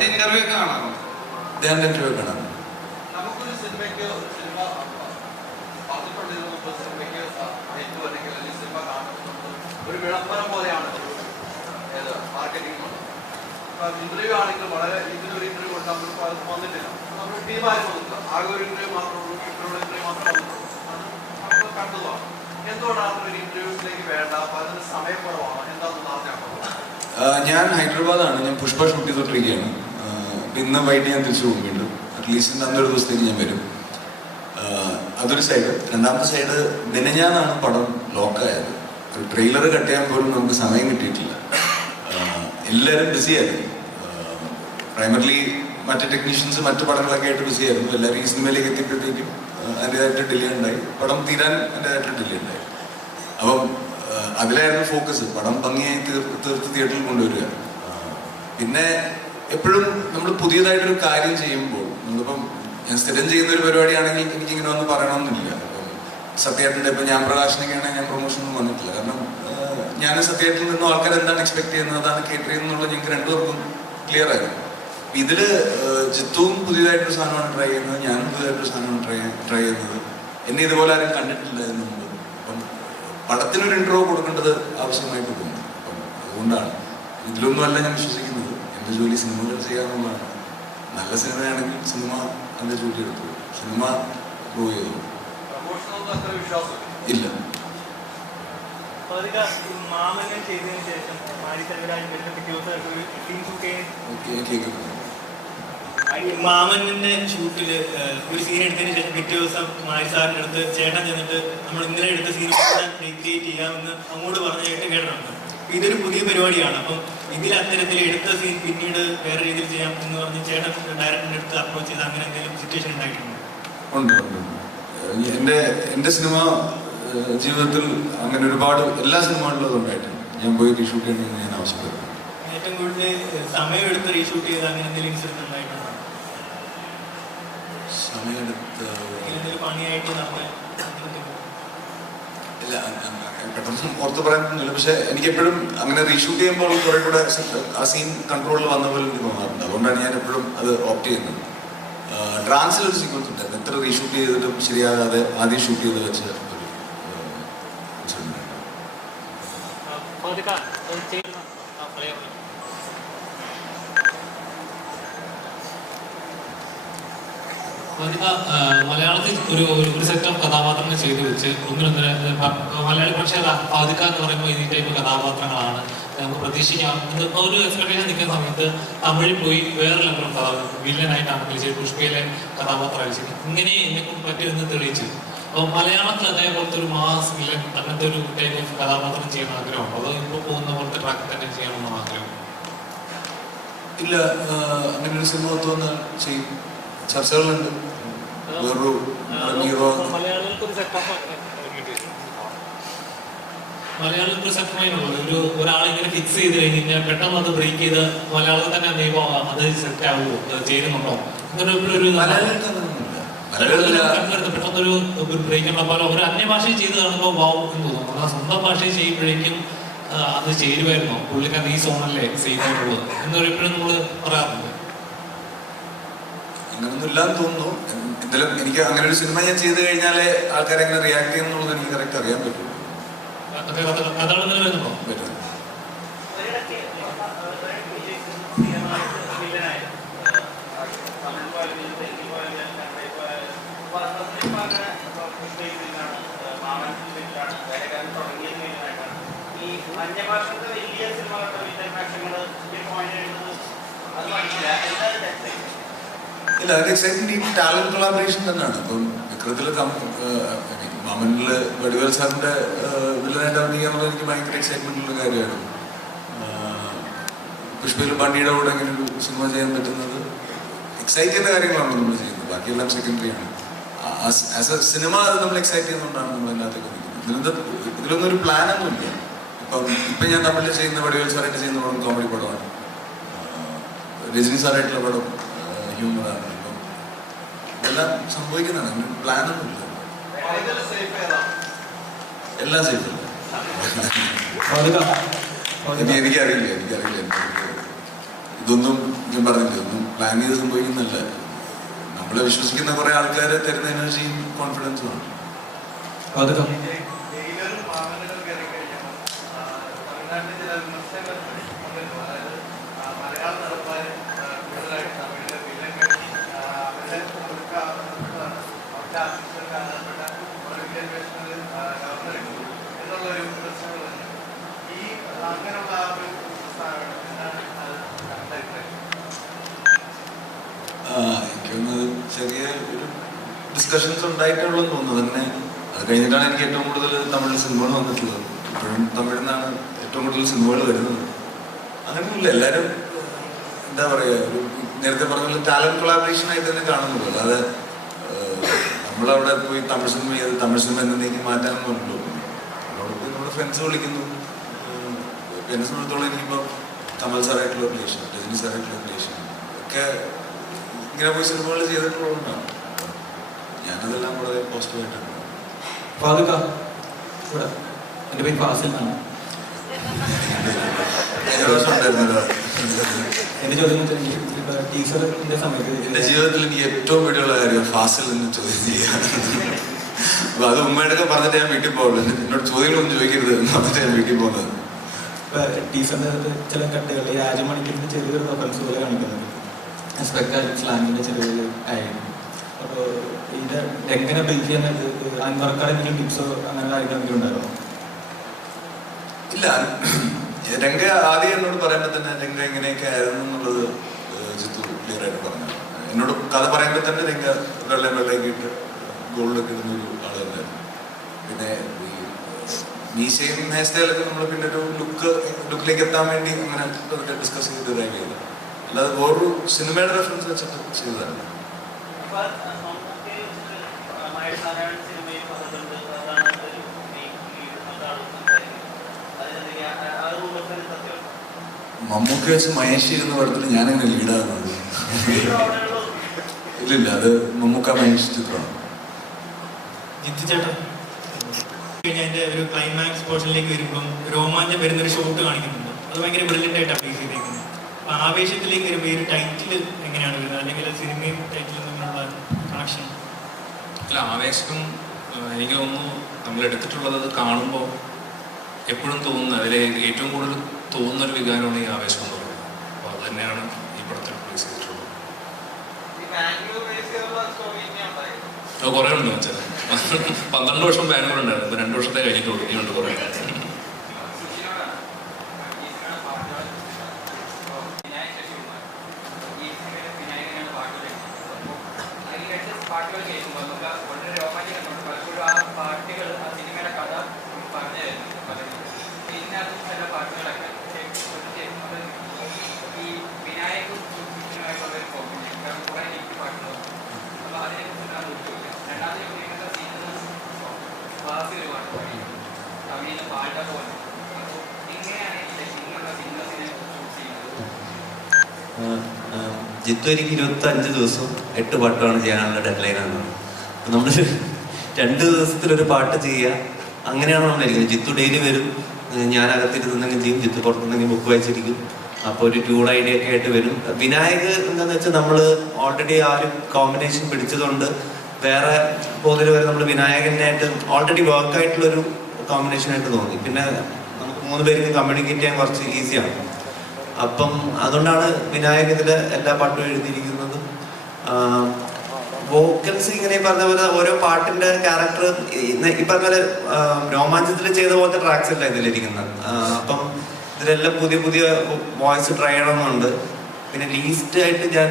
ഇന്റർവ്യൂ ഒക്കെ കാണാമോ? ധ്യാൻ ഇന്റർവ്യൂ കാണാം. നമുക്കൊരു സിനിമയ്ക്ക് ഒരു സിനിമ പറഞ്ഞിട്ടുണ്ടെങ്കിൽ സിനിമയ്ക്ക് ഹൈറ്റ് അല്ലെങ്കിൽ സിനിമ കാണുന്നത് ഒരു വിളംബരം പോലെയാണ് ഏത് മാർക്കറ്റിംഗ്. ഇന്റർവ്യൂ ആണെങ്കിൽ വളരെ ഇതിനൊരു ഇന്റർവ്യൂ കൊടുക്കാൻ അത് വന്നിട്ടില്ല. നമ്മൾ ടീമാരും വന്നിട്ടില്ല. ആകെ ഒരു ഇന്റർവ്യൂ മാത്രമേ ഇത്രയുള്ള ഇന്റർവ്യൂ മാത്രമേ വന്നിട്ടുള്ളൂ. നമുക്ക് കണ്ടതാണ്. എന്തുകൊണ്ടാണ് ഒരു ഇന്റർവ്യൂസിലേക്ക് വേണ്ട? അതിന് സമയക്കുറവാണ്. എന്താണെന്ന് അറിഞ്ഞാൽ ഞാൻ ഹൈദരാബാദാണ്. ഞാൻ പുഷ്പ ഷൂട്ട് ചെയ്തോണ്ടിരിക്കുകയാണ്. ഇന്ന് വൈകിട്ട് ഞാൻ തിരിച്ചു പോകും. വീണ്ടും റിലീസിൻ്റെ അന്നൊരു ദിവസത്തേക്ക് ഞാൻ വരും. അതൊരു സൈഡ്. രണ്ടാമത്തെ സൈഡ്, മിനിഞ്ഞാന്നാണ് പടം ലോക്കായത്. ഒരു ട്രെയിലർ കട്ട് ചെയ്യാൻ പോലും നമുക്ക് സമയം കിട്ടിയിട്ടില്ല. എല്ലാവരും ബിസിയായിരുന്നു. പ്രൈമറിലി മറ്റ് ടെക്നീഷ്യൻസ് മറ്റു പടങ്ങളൊക്കെ ആയിട്ട് ബിസി ആയിരുന്നു. എല്ലാവരും ഈ സിനിമയിലേക്ക് എത്തിയപ്പോഴത്തേക്കും അതിൻ്റെതായിട്ട് ഡിലേ ഉണ്ടായി. പടം തീരാൻ അതിൻ്റെതായിട്ട് ഡിലേ ഉണ്ടായി. അപ്പം അതിലായിരുന്നു ഫോക്കസ്. പടം ഭംഗിയായി തീർത്ത് തിയേറ്ററിൽ കൊണ്ടുവരിക. പിന്നെ എപ്പോഴും നമ്മൾ പുതിയതായിട്ടൊരു കാര്യം ചെയ്യുമ്പോൾ നമ്മളിപ്പം ഞാൻ സ്ഥിരം ചെയ്യുന്ന ഒരു പരിപാടിയാണെങ്കിൽ എനിക്കിങ്ങനെ വന്ന് പറയണമെന്നില്ല. സത്യേട്ടൻ്റെ ഇപ്പം ഞാൻ പ്രകാശനൊക്കെയാണെങ്കിൽ ഞാൻ പ്രൊമോഷനൊന്നും വന്നിട്ടില്ല. കാരണം ഞാൻ സത്യേട്ടനിൽ നിന്നും ആൾക്കാർ എന്താണ് എക്സ്പെക്ട് ചെയ്യുന്നത്, അതാണ് കേട്ടർ ചെയ്യുന്നുള്ളത് ഞങ്ങൾക്ക് രണ്ടുപേർക്കും ക്ലിയർ ആയിരുന്നു. ഇതിൽ ജിത്തുവും പുതിയതായിട്ടൊരു സാധനമാണ് ട്രൈ ചെയ്യുന്നത്, ഞാനും പുതിയതായിട്ടൊരു സാധനമാണ് ട്രൈ ചെയ്യുന്നത്. എന്നെ ഇതുപോലെ ആരും കണ്ടിട്ടില്ല എന്ന് മുമ്പ്. അപ്പം പടത്തിനൊരു ഇൻട്രോ കൊടുക്കേണ്ടത് ആവശ്യമായിട്ട് തോന്നുന്നു. അപ്പം അതുകൊണ്ടാണ് ഇതിലൊന്നുമല്ല ഞാൻ വിശ്വസിക്കുന്നത്. എൻ്റെ ജോലി സിനിമകൾ ചെയ്യാമെന്നുള്ളതാണ്. നല്ല സിനിമയാണെങ്കിൽ സിനിമ അതിൻ്റെ ജോലി എടുത്തു, സിനിമ പ്രൂവ് ചെയ്തു. ഇല്ല. മാമന്നം ചെയ്തതിനു ശേഷം മാമന്റെ ഷൂട്ടില് ഒരു സീൻ എടുത്തതിന് ശേഷം പിറ്റേ ദിവസം മായി സാറിന്റെ അടുത്ത് ചേട്ടൻ ചെന്നിട്ട് നമ്മൾ ഇന്നലെ എടുത്ത സീൻ റീക്രിയേറ്റ് ചെയ്യാമെന്ന് അങ്ങോട്ട് പറഞ്ഞായിട്ട് കേട്ടിട്ടുണ്ട്. ഇതൊരു പുതിയ പരിപാടിയാണ്. അപ്പം ഇതിൽ അത്തരത്തിൽ എടുത്ത സീൻ പിന്നീട് വേറെ രീതിയിൽ ചെയ്യാം എന്ന് പറഞ്ഞ് ചേട്ടൻ ഡയറക്ടറിന്റെ അടുത്ത് അപ്രോച്ച് ചെയ്ത് അങ്ങനെ എന്തെങ്കിലും സിറ്റുവേഷൻ ഉണ്ടായിട്ടുണ്ട്? ഉണ്ട്. എൻ്റെ സിനിമ ജീവിതത്തിൽ അങ്ങനെ ഒരുപാട് എല്ലാ സിനിമകളിലും അതുണ്ടായിട്ടുണ്ട്. ഞാൻ പോയി റീഷൂട്ട് ചെയ്യണമെന്ന് ഞാൻ ആവശ്യപ്പെടുന്നു. ഏറ്റവും കൂടുതൽ സമയം എടുത്ത് റീഷൂട്ട് ചെയ്ത് അങ്ങനെ എന്തെങ്കിലും ഇൻസിഡന്റ് ഉണ്ടായിട്ടുണ്ടോ? സമയമെടുത്ത് പണിയായിട്ട് ഇല്ല, പെട്ടെന്ന് ഓർത്ത് പറയാനൊന്നുമില്ല. പക്ഷെ എനിക്ക് എപ്പോഴും അങ്ങനെ റീഷൂട്ട് ചെയ്യുമ്പോൾ കുറെ കൂടെ ആ സീൻ കൺട്രോളിൽ വന്ന പോലെ എനിക്ക് തോന്നാറുണ്ട്. അതുകൊണ്ടാണ് ഞാൻ എപ്പോഴും അത് ഓപ്റ്റ് ചെയ്യുന്നത്. ട്രാൻസിൽ ഒരു സീക്വൻസ് ഉണ്ട്, എത്ര റീഷൂട്ട് ചെയ്തിട്ടും ശരിയാകാതെ ആദ്യം ഷൂട്ട് ചെയ്ത് വെച്ച് മലയാളത്തിൽ ഒരു സെറ്റ് ഓഫ് കഥാപാത്രങ്ങൾ ചെയ്തു വെച്ച് ഒന്നിനൊന്നിന് മലയാളി പക്ഷേ പാതിക്ക എന്ന് പറയുമ്പോൾ ഈ ടൈപ്പ് കഥാപാത്രങ്ങളാണ് നമുക്ക് പ്രതീക്ഷിക്കാം. ഒരു എക്സ്പെക്ടേഷൻ നിൽക്കുന്ന സമയത്ത് തമിഴിൽ പോയി വേറെ ലെവൽ വില്ലനായിട്ടാണ് വിളിച്ചത്, പുഷ്പയിലെ കഥാപാത്രം അയച്ചത്. ഇങ്ങനെ എന്നെക്കൊണ്ട് പറ്റുമെന്ന് തെളിയിച്ചു. അപ്പോൾ മലയാളത്തിൽ അതേപോലത്തെ ഒരു മാസ് വില്ലൻ അങ്ങനത്തെ ഒരു ടൈപ്പ് ഓഫ് കഥാപാത്രം ചെയ്യാൻ ആഗ്രഹമുണ്ടോ? അതോ ഇപ്പോൾ പോകുന്ന പോലത്തെ ട്രാക്ക് തന്നെ ചെയ്യണമെന്ന് ആഗ്രഹം? ഇല്ല, അങ്ങനെ ഒരു സിനിമ ഒത്തുവന്നാൽ ചെയ്യും. ചർച്ചകളുണ്ട്. വേറൊരു മലയാളത്തിൽ സെറ്റ് ഒരാളിങ്ങനെ ഫിക്സ് ചെയ്ത് കഴിഞ്ഞാൽ പെട്ടെന്ന് അത് ബ്രേക്ക് ചെയ്ത് മലയാളത്തിൽ തന്നെ എന്തെങ്കിലും അത് സെറ്റ് ആവുമോ, ചേരുന്നുണ്ടോ? പെട്ടെന്നൊരു ബ്രേക്ക് ഉള്ള പോലെ ഒരു അന്യഭാഷയിൽ ചെയ്ത് കാണുമ്പോൾ വാവ് എന്ന് തോന്നും. സ്വന്തം ഭാഷയിൽ ചെയ്യുമ്പോഴേക്കും അത് ചേരുമായിരുന്നോ? പുള്ളിക്കാരൻ ഈ സോണല്ലേ ചെയ്യുന്നുള്ളത് എന്നൊരു എപ്പോഴും നമ്മൾ പറയാറുണ്ട്. അങ്ങനൊന്നും ഇല്ലാന്ന് തോന്നുന്നു. എന്തായാലും എനിക്ക് അങ്ങനെ ഒരു സിനിമ ഞാൻ ചെയ്ത് കഴിഞ്ഞാലേ ആൾക്കാരെ എങ്ങനെ റിയാക്ട് ചെയ്യുന്നുള്ളത് എനിക്ക് കറക്റ്റ് അറിയാൻ പറ്റും. ഇല്ല, അത് എക്സൈറ്റ്മെന്റ് ഈ ടാലന്റ് കൊളാബറേഷൻ തന്നെയാണ്. ഇപ്പം വിക്രത്തില് മാമനില് വടിവേൽ സാറിന്റെ വില്ലനായിട്ട് അഭിനയിക്കാന്നുള്ളത് എനിക്ക് ഭയങ്കര എക്സൈറ്റ്മെന്റ് ഉള്ള കാര്യമാണ്. പുഷ്പയിൽ ബണ്ടിയുടെ കൂടെ ഇങ്ങനെ ഒരു സിനിമ ചെയ്യാൻ പറ്റുന്നത് എക്സൈറ്റ് ചെയ്യുന്ന കാര്യങ്ങളാണ് നമ്മൾ ചെയ്യുന്നത്. ബാക്കിയെല്ലാം സെക്കൻഡറി ആണ്. ആസ് എ സിനിമ അത് നമ്മൾ എക്സൈറ്റ് ചെയ്യുന്നതുകൊണ്ടാണ് നമ്മൾ എല്ലാത്തേക്കും നിൽക്കുന്നത്. ഇതിലൊന്നും ഒരു പ്ലാനൊന്നും ഇല്ല. ഇപ്പം ഞാൻ തമിഴിൽ ചെയ്യുന്ന വടിവേൽ സാറായിട്ട് ചെയ്യുന്ന പടം കോമഡി പടമാണ്. രജനി സാറായിട്ടുള്ള പടം ഹ്യൂമറാണ്. ഇപ്പം ഇതെല്ലാം സംഭവിക്കുന്നതാണ്. അങ്ങനെ പ്ലാനൊന്നും ഇല്ല. എല്ലാം സേഫ് അല്ല. എനിക്കറിയില്ല. ഇതൊന്നും ഞാൻ പറഞ്ഞില്ല, ഇതൊന്നും പ്ലാൻ ചെയ്ത് സംഭവിക്കുന്നല്ല. നമ്മളെ വിശ്വസിക്കുന്ന കുറെ ആൾക്കാർ തരുന്ന എനർജിയും കോൺഫിഡൻസും ആണ്. എനിക്കൊന്ന് ചെറിയ ഒരു ഡിസ്കഷൻസ് ഉണ്ടായിട്ടുള്ളൂ തോന്നുന്നു. തന്നെ അത് കഴിഞ്ഞിട്ടാണ് എനിക്ക് ഏറ്റവും കൂടുതൽ തമിഴ് സിനിമകൾ വന്നിട്ടുള്ളത്. ഇപ്പോഴും തമിഴിൽ നിന്നാണ് ഏറ്റവും കൂടുതൽ സിനിമകൾ വരുന്നത്. അങ്ങനെയൊന്നുമില്ല. എല്ലാവരും എന്താ പറയുക, ഒരു നേരത്തെ പറഞ്ഞ ടാലന്റ് കൊളാബറേഷൻ ആയിട്ട് തന്നെ കാണുന്നുള്ളൂ. അല്ലാതെ നമ്മളവിടെ പോയി തമിഴ് സിനിമ ചെയ്ത് തമിഴ് സിനിമ എന്നേക്ക് മാറ്റാനൊന്നും ഉണ്ടല്ലോ. അവിടെ പോയി നമ്മുടെ ഫ്രണ്ട്സ് വിളിക്കുന്നു. എന്നെ സംബന്ധിച്ചോളം എനിക്കിപ്പോൾ കമൽ സാറായിട്ടുള്ള റിലേഷൻ, രജനി സാറായിട്ടുള്ള റിലേഷൻ ഒക്കെ ഇങ്ങനെ പോയി സിനിമകൾ ചെയ്തിട്ടുള്ളതുകൊണ്ടാണ് ഞാനതെല്ലാം വളരെ പോസിറ്റീവായിട്ടുണ്ട്. എൻ്റെ പേര് ഫാസിൽ എന്നാണ്. എൻ്റെ ചോദ്യം ടീച്ചറിൻ്റെ സമയത്ത് എൻ്റെ ജീവിതത്തിൽ എനിക്ക് ഏറ്റവും പേടിയുള്ള കാര്യം ഫാസിൽ നിന്ന് ചോദ്യം ചെയ്യാൻ. അപ്പൊ അത് ഉമ്മയോടൊക്കെ പറഞ്ഞിട്ട് ഞാൻ വീട്ടിൽ പോകുള്ളൂ. എന്നോട് ചോദ്യങ്ങളൊന്നും ചോദിക്കരുത് എന്ന് പറഞ്ഞിട്ട് ഞാൻ വീട്ടിൽ പോകുന്നത്. ടീച്ചറിൻ്റെ അകത്ത് ചില കട്ടുകൾ ഈ രാജമണിക്കിൻ്റെ ചെറിയൊരു റെഫറൻസ് പോലെ കാണിക്കുന്നുണ്ട്. സ്ലാങ്ങിൻ്റെ ചെറിയൊരു കാര്യം. അപ്പോൾ ഇത് എങ്ങനെ ബ്രീഫ് ചെയ്യാനായിട്ട് അൻവർക്കാട് എന്തെങ്കിലും ടിപ്സോ അങ്ങനെ കാര്യങ്ങളെങ്കിലും ഉണ്ടായിരുന്നോ? ഇല്ല, രംഗ ആദ്യം എന്നോട് പറയുമ്പോൾ തന്നെ രംഗ ഇങ്ങനെയൊക്കെ ആയിരുന്നു എന്നുള്ളത് ജിത്തു ക്ലിയർ ആയിട്ട് പറഞ്ഞു. എന്നോട് കഥ പറയുമ്പോൾ തന്നെ രംഗ വെള്ളയൊക്കെ ഇട്ട് ഗോൾഡൊക്കെ ഇടുന്ന ഒരു ആൾ തന്നെയായിരുന്നു. പിന്നെ ഈ മീശയും ഹെയർ സ്റ്റൈലൊക്കെ നമ്മൾ പിന്നെ ഒരു ലുക്കിലേക്ക് എത്താൻ വേണ്ടി അങ്ങനെ ഡിസ്കസ് ചെയ്ത് ഡ്രൈവ് ചെയ്തു. അല്ലാതെ വേറൊരു സിനിമയുടെ റെഫറൻസ് വെച്ചിട്ട് ചെയ്തതാണ്. മമ്മൂക്കി വെച്ച് മഹേഷ് ഇരുന്ന പടത്തിൽ ഞാനങ്ങനെ ലീഡാകുന്നത് ഇല്ലില്ല, അത് മമ്മൂക്ക മഹേഷ് ചിത്രമാണ്. ജിത്തു ചേട്ടാ എൻ്റെ ഒരു ക്ലൈമാക്സ് പോർഷനിലേക്ക് വരുമ്പം രോമാഞ്ചം വരുന്നൊരു ഷോട്ട് കാണിക്കുന്നുണ്ട്. അത് ഭയങ്കര ബ്രില്യൻ്റ് ആയിട്ട് അപ്ലൈസ് ചെയ്തേക്കുന്നത്. അപ്പം ആവേശത്തിലേക്ക് വരുമ്പോൾ ഈ ഒരു ടൈറ്റിൽ എങ്ങനെയാണ് വരുന്നത്, അല്ലെങ്കിൽ സിനിമയും ടൈറ്റിലും തമ്മിലുള്ള കണക്ഷൻ? അല്ല, ആവേശം എനിക്ക് തോന്നുന്നു നമ്മൾ എടുത്തിട്ടുള്ളത് അത് കാണുമ്പോൾ എപ്പോഴും തോന്നുന്നത്, അതിൽ ഏറ്റവും കൂടുതൽ തോന്നുന്നൊരു വികാരമാണ് ഈ ആവേശം എന്ന് പറയുന്നത്. അപ്പോൾ അത് തന്നെയാണ് ഈ പടത്തിൽ പ്ലേസ് ചെയ്തിട്ടുള്ളത്. കുറേ ഉണ്ട് വെച്ചാൽ 12 വർഷം ബാംഗ്ലൂർ ഉണ്ടായിരുന്നു. ഇപ്പോൾ 2 വർഷത്തെ കഴിഞ്ഞിട്ടുള്ളൂ. ഇനിയുണ്ട് കുറേ. പാട്ടുകൾ കേൾക്കുമ്പോൾ നമുക്ക് വളരെ രോമാഞ്ചിക്കുന്നുണ്ട്. പലപ്പോഴും ആ പാട്ടുകൾ ആ സിനിമയുടെ കഥ പറഞ്ഞു തരുന്നുണ്ട്. പിന്നെ അത് ചില പാട്ടുകളൊക്കെ ഈ വിനായകും സൂക്ഷിച്ചുമായിട്ടുള്ള ഒരു കോമ്പിനേഷൻ. കാരണം കുറേ എനിക്ക് പാട്ടുകളുണ്ട്. അപ്പോൾ അതിനെക്കുറിച്ച് നോക്കില്ല. രണ്ടാമത്തെ ഉപയോഗിക്കുന്ന സീസൺ ബാസി ഒരു പാട്ട് പാടി തമിഴിൽ നിന്ന് പാട്ട പോലെ. അപ്പോൾ എങ്ങനെയാണ് ഈ നിങ്ങളുടെ സിംഗേഴ്സിനെ ചൂസ് ചെയ്യുന്നത്? ജിത്തു എനിക്ക് 25 ദിവസവും 8 പാട്ടാണ് ചെയ്യാനുള്ള ഡെഡ് ലൈനാണ്. അപ്പം നമ്മൾ 2 ദിവസത്തിലൊരു പാട്ട് ചെയ്യുക, അങ്ങനെയാണ് നമ്മളിരിക്കുന്നത്. ജിത്തു ഡെയിലി വരും, ഞാൻ അകത്തിരുന്നെങ്കിൽ ചെയ്യും, ജിത്തു പുറത്തുനിന്നെങ്കിൽ ബുക്ക് വായിച്ചിരിക്കും. അപ്പോൾ ഒരു ട്യൂൺ ഐഡിയ ഒക്കെ ആയിട്ട് വരും. വിനായക് എന്താണെന്ന് വെച്ചാൽ നമ്മൾ ഓൾറെഡി ആ ഒരു കോമ്പിനേഷൻ പിടിച്ചതുകൊണ്ട് വേറെ പൊതുവെ വരെ നമ്മൾ വിനായകനായിട്ട് ഓൾറെഡി വർക്കായിട്ടുള്ളൊരു കോമ്പിനേഷനായിട്ട് തോന്നി. പിന്നെ നമുക്ക് 3 പേർക്ക് കമ്മ്യൂണിക്കേറ്റ് ചെയ്യാൻ കുറച്ച് ഈസിയാണ്. അപ്പം അതുകൊണ്ടാണ് വിനായക് ഇതിൽ എല്ലാ പാട്ടും എഴുതിയിരിക്കുന്നതും. വോക്കൽസ് ഇങ്ങനെ പറഞ്ഞ പോലെ ഓരോ പാട്ടിന്റെ ക്യാരക്ടർ ഈ പറഞ്ഞ പോലെ രോമാഞ്ചത്തിൽ ചെയ്ത പോലത്തെ ട്രാക്സ് അല്ല ഇതിലിരിക്കുന്നത്. അപ്പം ഇതിലെല്ലാം പുതിയ പുതിയ വോയിസ് ട്രൈ ചെയ്യണമെന്നുണ്ട്. പിന്നെ ലീസ്റ്റ് ആയിട്ട് ഞാൻ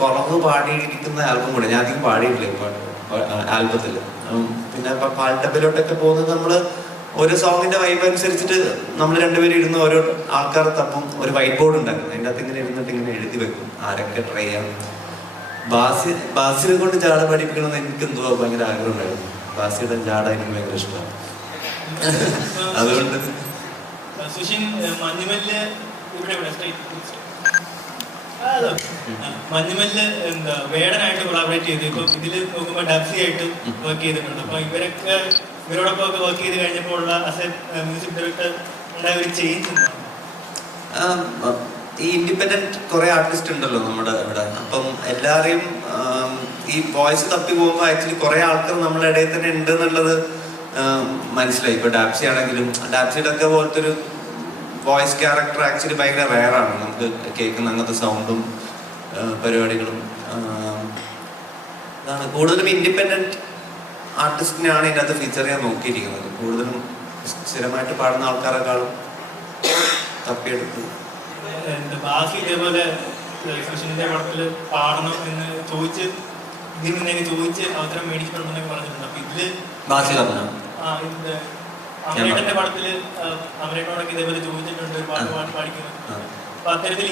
കുറവ് പാടിയിരിക്കുന്ന ആൽബം കൂടെ ഞാൻ അധികം പാടിയിട്ടില്ല ഈ പാട്ട് ആൽബത്തിൽ. പിന്നെ പാട്ടപ്പിലോട്ടൊക്കെ പോകുന്നത് നമ്മൾ ഓരോ സോങ്ങിന്റെ വൈബ് അനുസരിച്ചിട്ട് നമ്മൾ 2 പേരും ഇരുന്ന് ഓരോ ആൾക്കാർ തപ്പം ഒരു വൈറ്റ് ബോർഡ് ഉണ്ടാക്കും. അതിൻ്റെ അകത്ത് ഇങ്ങനെ ഇരുന്നിട്ട് ഇങ്ങനെ എഴുതി വെക്കും ആരൊക്കെ ട്രൈ ചെയ്യാം. ബാസിനെ കൊണ്ട് ജാട പഠിപ്പിക്കണമെന്ന് എനിക്ക് എന്തോ ഭയങ്കര ആഗ്രഹം ഉണ്ടായിരുന്നു. ബാസിയുടെ ജാട എനിക്ക് ഭയങ്കര ഇഷ്ടമാണ്. അതുകൊണ്ട് സുഷിൻ മഞ്ഞുമല്ല് മഞ്ഞുമല്ല് എന്താ വേടനായിട്ട് കൊളാബറേറ്റ് ചെയ്തു. ഇപ്പൊ ഇതിൽ നോക്കുമ്പോൾ ഡബ്സി ആയിട്ട് വർക്ക് ചെയ്തിട്ടുണ്ട്. അപ്പൊ ഇവരോടൊപ്പം ഒക്കെ വർക്ക് ചെയ്ത് കഴിഞ്ഞപ്പോൾ ഉള്ള മ്യൂസിക് ഡയറക്ടർ ഉണ്ടായ ഒരു ചേഞ്ച് എന്താണ്? ഈ ഇൻഡിപെൻഡന്റ് കുറെ ആർട്ടിസ്റ്റ് ഉണ്ടല്ലോ നമ്മുടെ ഇവിടെ. അപ്പം എല്ലാവരെയും ഈ വോയിസ് തപ്പി പോകുമ്പോൾ ആക്ച്വലി കുറെ ആൾക്കാർ നമ്മുടെ ഇടയിൽ തന്നെ ഉണ്ട് എന്നുള്ളത് മനസ്സിലായി. ഇപ്പൊ ഡാപ്സി ആണെങ്കിലും ഡാപ്സിയുടെ ഒക്കെ പോലത്തെ ഒരു വോയിസ് ക്യാരക്ടർ ആക്ച്വലി ഭയങ്കര റെയറാണ് നമുക്ക് കേൾക്കുന്ന അങ്ങനത്തെ സൗണ്ടും പരിപാടികളും. അതാണ് കൂടുതലും ഇൻഡിപെൻഡന്റ് ആർട്ടിസ്റ്റിനെയാണ് ഇതിനകത്ത് ഫീച്ചർ ചെയ്യാൻ നോക്കിയിരിക്കുന്നത്. കൂടുതലും സ്ഥിരമായിട്ട് പാടുന്ന ആൾക്കാരെക്കാളും തപ്പിയെടുത്ത് ബാക്കി ഇതേപോലെ സുഷിന്റെ പടത്തിൽ പാടണം എന്ന് ചോദിച്ച് ഇതിന് മുന്നേ ചോദിച്ച് അവസരം മേടിക്കണമെന്നൊക്കെ പറഞ്ഞിട്ടുണ്ട്. അപ്പൊ ഇതില് അമരേട്ടന്റെ പടത്തില് അമരേട്ടനോടൊക്കെ ഇതേപോലെ ചോദിച്ചിട്ടുണ്ട് ഒരു പാട്ട് പാടിക്കുന്നത്. അപ്പൊ അത്തരത്തിൽ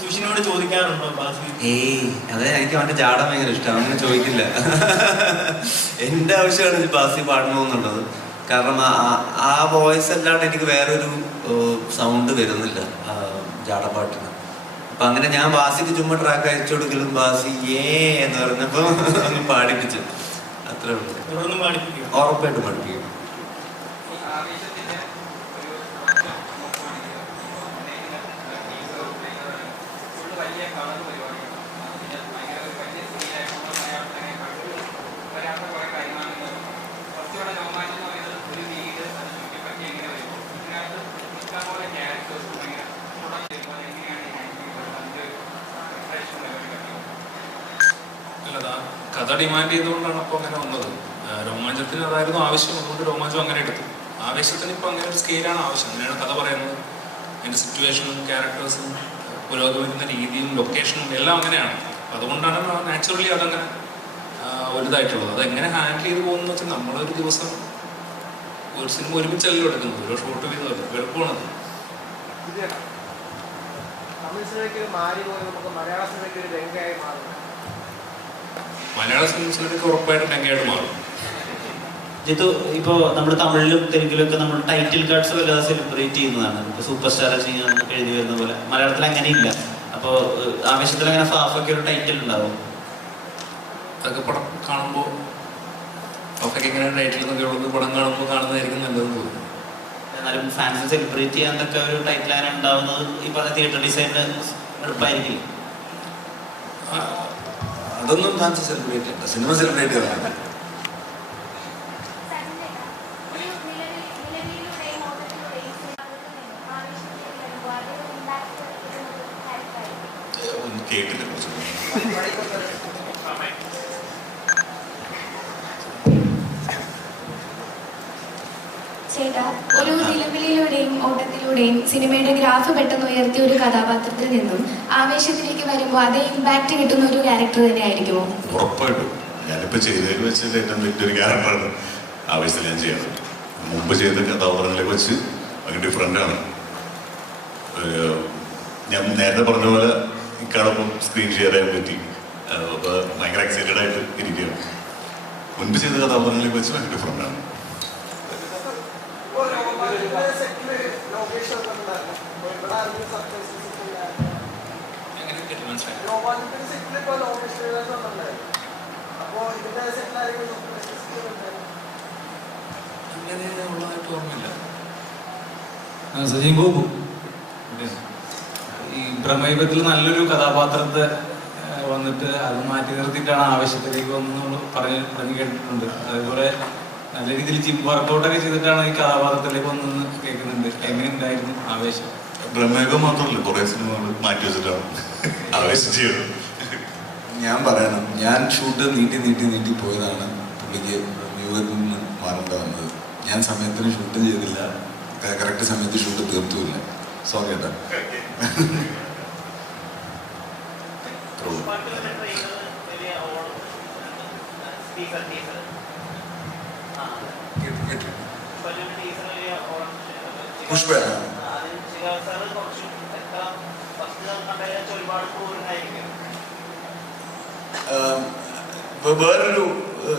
സുഷിനോട് ചോദിക്കാറുണ്ടോ ബാസി? ഏയ് അതെ, എനിക്ക് അവന്റെ ജാട ഭയങ്കര ഇഷ്ടമാണ്, അങ്ങനെ ചോദിക്കില്ല. എൻ്റെ ആവശ്യമാണ് ബാസി പാടണമെന്നുള്ളത്. കാരണം ആ വോയിസ് അല്ലാണ്ട് എനിക്ക് വേറൊരു സൗണ്ട് വരുന്നില്ല ജാടപ്പാട്ടിന്. അപ്പൊ അങ്ങനെ ഞാൻ ബാസിക്ക് ചുമ്മാ ട്രാക്ക് അയച്ചു കൊടുക്കലും ബാസി എന്ന് പറഞ്ഞപ്പോ അങ്ങ് പാടിപ്പിച്ചു, അത്രേ ഉള്ളൂ. ഉറപ്പായിട്ടും പഠിപ്പിക്കും. കഥ ഡിമാൻഡ് ചെയ്തുകൊണ്ടാണ് അപ്പോൾ അങ്ങനെ വന്നത്. രോമാഞ്ചത്തിന് അതായിരുന്നു ആവശ്യം, അതുകൊണ്ട് രോമാഞ്ചം അങ്ങനെ എടുത്തു. ആവേശത്തിന് ഇപ്പോൾ അങ്ങനെ ഒരു സ്കെയിലാണ് ആവശ്യം. അങ്ങനെയാണ് കഥ പറയുന്നത്. അതിൻ്റെ സിറ്റുവേഷനും ക്യാരക്ടേഴ്സും പുരോഗമിക്കുന്ന രീതിയും ലൊക്കേഷനും എല്ലാം അങ്ങനെയാണ്. അതുകൊണ്ടാണ് നാച്ചുറലി അതങ്ങനെ വലുതായിട്ടുള്ളത്. അതെങ്ങനെ ഹാൻഡിൽ ചെയ്ത് പോകുന്നത് വെച്ചാൽ നമ്മളൊരു ദിവസം ഒരു സിനിമ ഒരുമിച്ചല്ലോ എടുക്കുന്നത്, ഓരോ ഷോട്ട് വീതമല്ല, എളുപ്പമാണത്. തമിഴ് സിനിമയ്ക്ക് മാറി പോലെ നമുക്ക് മലയാള സിനിമയ്ക്ക് ഒരു രംഗയായി മാറും. മലയാള സിനിമയിലൊക്കെ ഉറപ്പായിട്ടും രംഗയായിട്ട് മാറും. ജിത്തു, ഇപ്പോൾ നമ്മുടെ തമിഴിലും തെലുങ്കിലൊക്കെ നമ്മൾ ടൈറ്റിൽ കാർഡ്സ് വല്ലാതെ സെലിബ്രേറ്റ് ചെയ്യുന്നതാണ്. ഇപ്പോൾ സൂപ്പർ സ്റ്റാർ ചെയ്യാനൊക്കെ എഴുതി വരുന്ന പോലെ മലയാളത്തിൽ അങ്ങനെയില്ല. അപ്പോൾ ആവേശത്തിൽ അങ്ങനെ ഫാഫൊക്കെ ഒരു ടൈറ്റിൽ ഉണ്ടാവും. അതൊക്കെ പടം കാണുമ്പോൾ ഫാഫൊക്കെ ഇങ്ങനെ ടൈറ്റിൽ എന്നൊക്കെ ഉള്ളത് പടം കാണുമ്പോൾ കാണുന്നതായിരിക്കും നല്ലതെന്ന് തോന്നുന്നു. എന്നാലും ഫാൻസിന് സെലിബ്രേറ്റ് ചെയ്യാനൊക്കെ ഒരു ടൈറ്റിൽ അങ്ങനെ ഉണ്ടാവുന്നത് ഈ പറഞ്ഞ തിയേറ്റർ ഡിസൈനിന് എളുപ്പമായിരിക്കില്ല. അതൊന്നും ഫാൻസ് സെലിബ്രേറ്റ് ചെയ്യണ്ട, സിനിമ സെലിബ്രേറ്റ് ചെയ്യണം. കേട്ടില്ല. ചേട്ടാ, ഒരു നിലവിളിയിലൂടെയും ഓട്ടത്തിലൂടെയും സിനിമയുടെ ഗ്രാഫ് പെട്ടെന്ന് ഉയർത്തിയ ഒരു കഥാപാത്രത്തിൽ നിന്നും ആവേശത്തിലേക്ക് വരുമ്പോൾ അതേ ഇമ്പാക്ട് കിട്ടുന്ന ഒരു ക്യാരക്ടർ തന്നെ ആയിരിക്കുമോ? ഉറപ്പായിട്ടും. ഞാനിപ്പോൾ ചെയ്തതിൽ വെച്ചിട്ട് ഏറ്റവും വലിയൊരു ക്യാരക്ടറാണ് ആവേശത്തിൽ ഞാൻ ചെയ്യുന്നത്. മുമ്പ് ചെയ്ത കഥാപാത്രങ്ങളെ വെച്ച് ഭയങ്കര ഡിഫറെൻ്റാണ്. ഞാൻ നേരത്തെ പറഞ്ഞ പോലെ ഇക്കാടൊപ്പം സ്ക്രീൻ ഷെയർ ചെയ്യാൻ പറ്റി. അപ്പോൾ ഭയങ്കര എക്സൈറ്റഡ് ആയിട്ട് ഇരിക്കുകയാണ്. മുൻപ് ചെയ്ത കഥാപാത്രങ്ങളെ വെച്ച് ഭയങ്കര ഡിഫറെൻ്റാണ്. സജീവ് ബാബു ഈ പ്രമേയത്തിൽ നല്ലൊരു കഥാപാത്രത്തെ വന്നിട്ട് അത് മാറ്റി നിർത്തിയിട്ടാണ് ആവേശത്തിലേക്ക് വന്ന് നമ്മൾ പറഞ്ഞു കേട്ടിട്ടുണ്ട്. അതേപോലെ നല്ല രീതിയിൽ ജിം വർക്കൗട്ടൊക്കെ ചെയ്തിട്ടാണ് ഈ കഥാപാത്രത്തിലേക്ക് വന്നെന്ന് കേൾക്കുന്നുണ്ട്. എങ്ങനെ ഉണ്ടായിരുന്നു ആവേശം? ബ്രഹ്മയുഗം മാത്രമല്ല, കുറേ സിനിമകൾ മാറ്റി വെച്ചിട്ടാണ് ആവേശം ചെയ്തത്. ഞാൻ പറയണം, ഞാൻ ഷൂട്ട് നീട്ടി പോയതാണ് പുള്ളിക്ക് ബ്രഹ്മയുഗത്തിൽ നിന്ന് മാറേണ്ട വന്നത്. ഞാൻ സമയത്തിന് ഷൂട്ട് ചെയ്തില്ല, കറക്റ്റ് സമയത്ത് ഷൂട്ട് തീർത്തുമില്ല. സോറി കേട്ടോ. പുഷ്പ വേറൊരു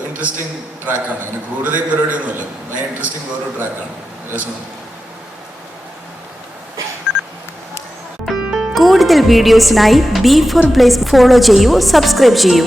ഇൻട്രസ്റ്റിംഗ് ട്രാക്കാണ്. അങ്ങനെ ക്രൂരത പരിപാടിയൊന്നുമല്ല, ഭയങ്കര ഇൻട്രസ്റ്റിംഗ് വേറൊരു ട്രാക്കാണ്. രസമാണ്. കൂടുതൽ വീഡിയോസിനായി B4 Place ഫോളോ ചെയ്യൂ, സബ്സ്ക്രൈബ് ചെയ്യൂ.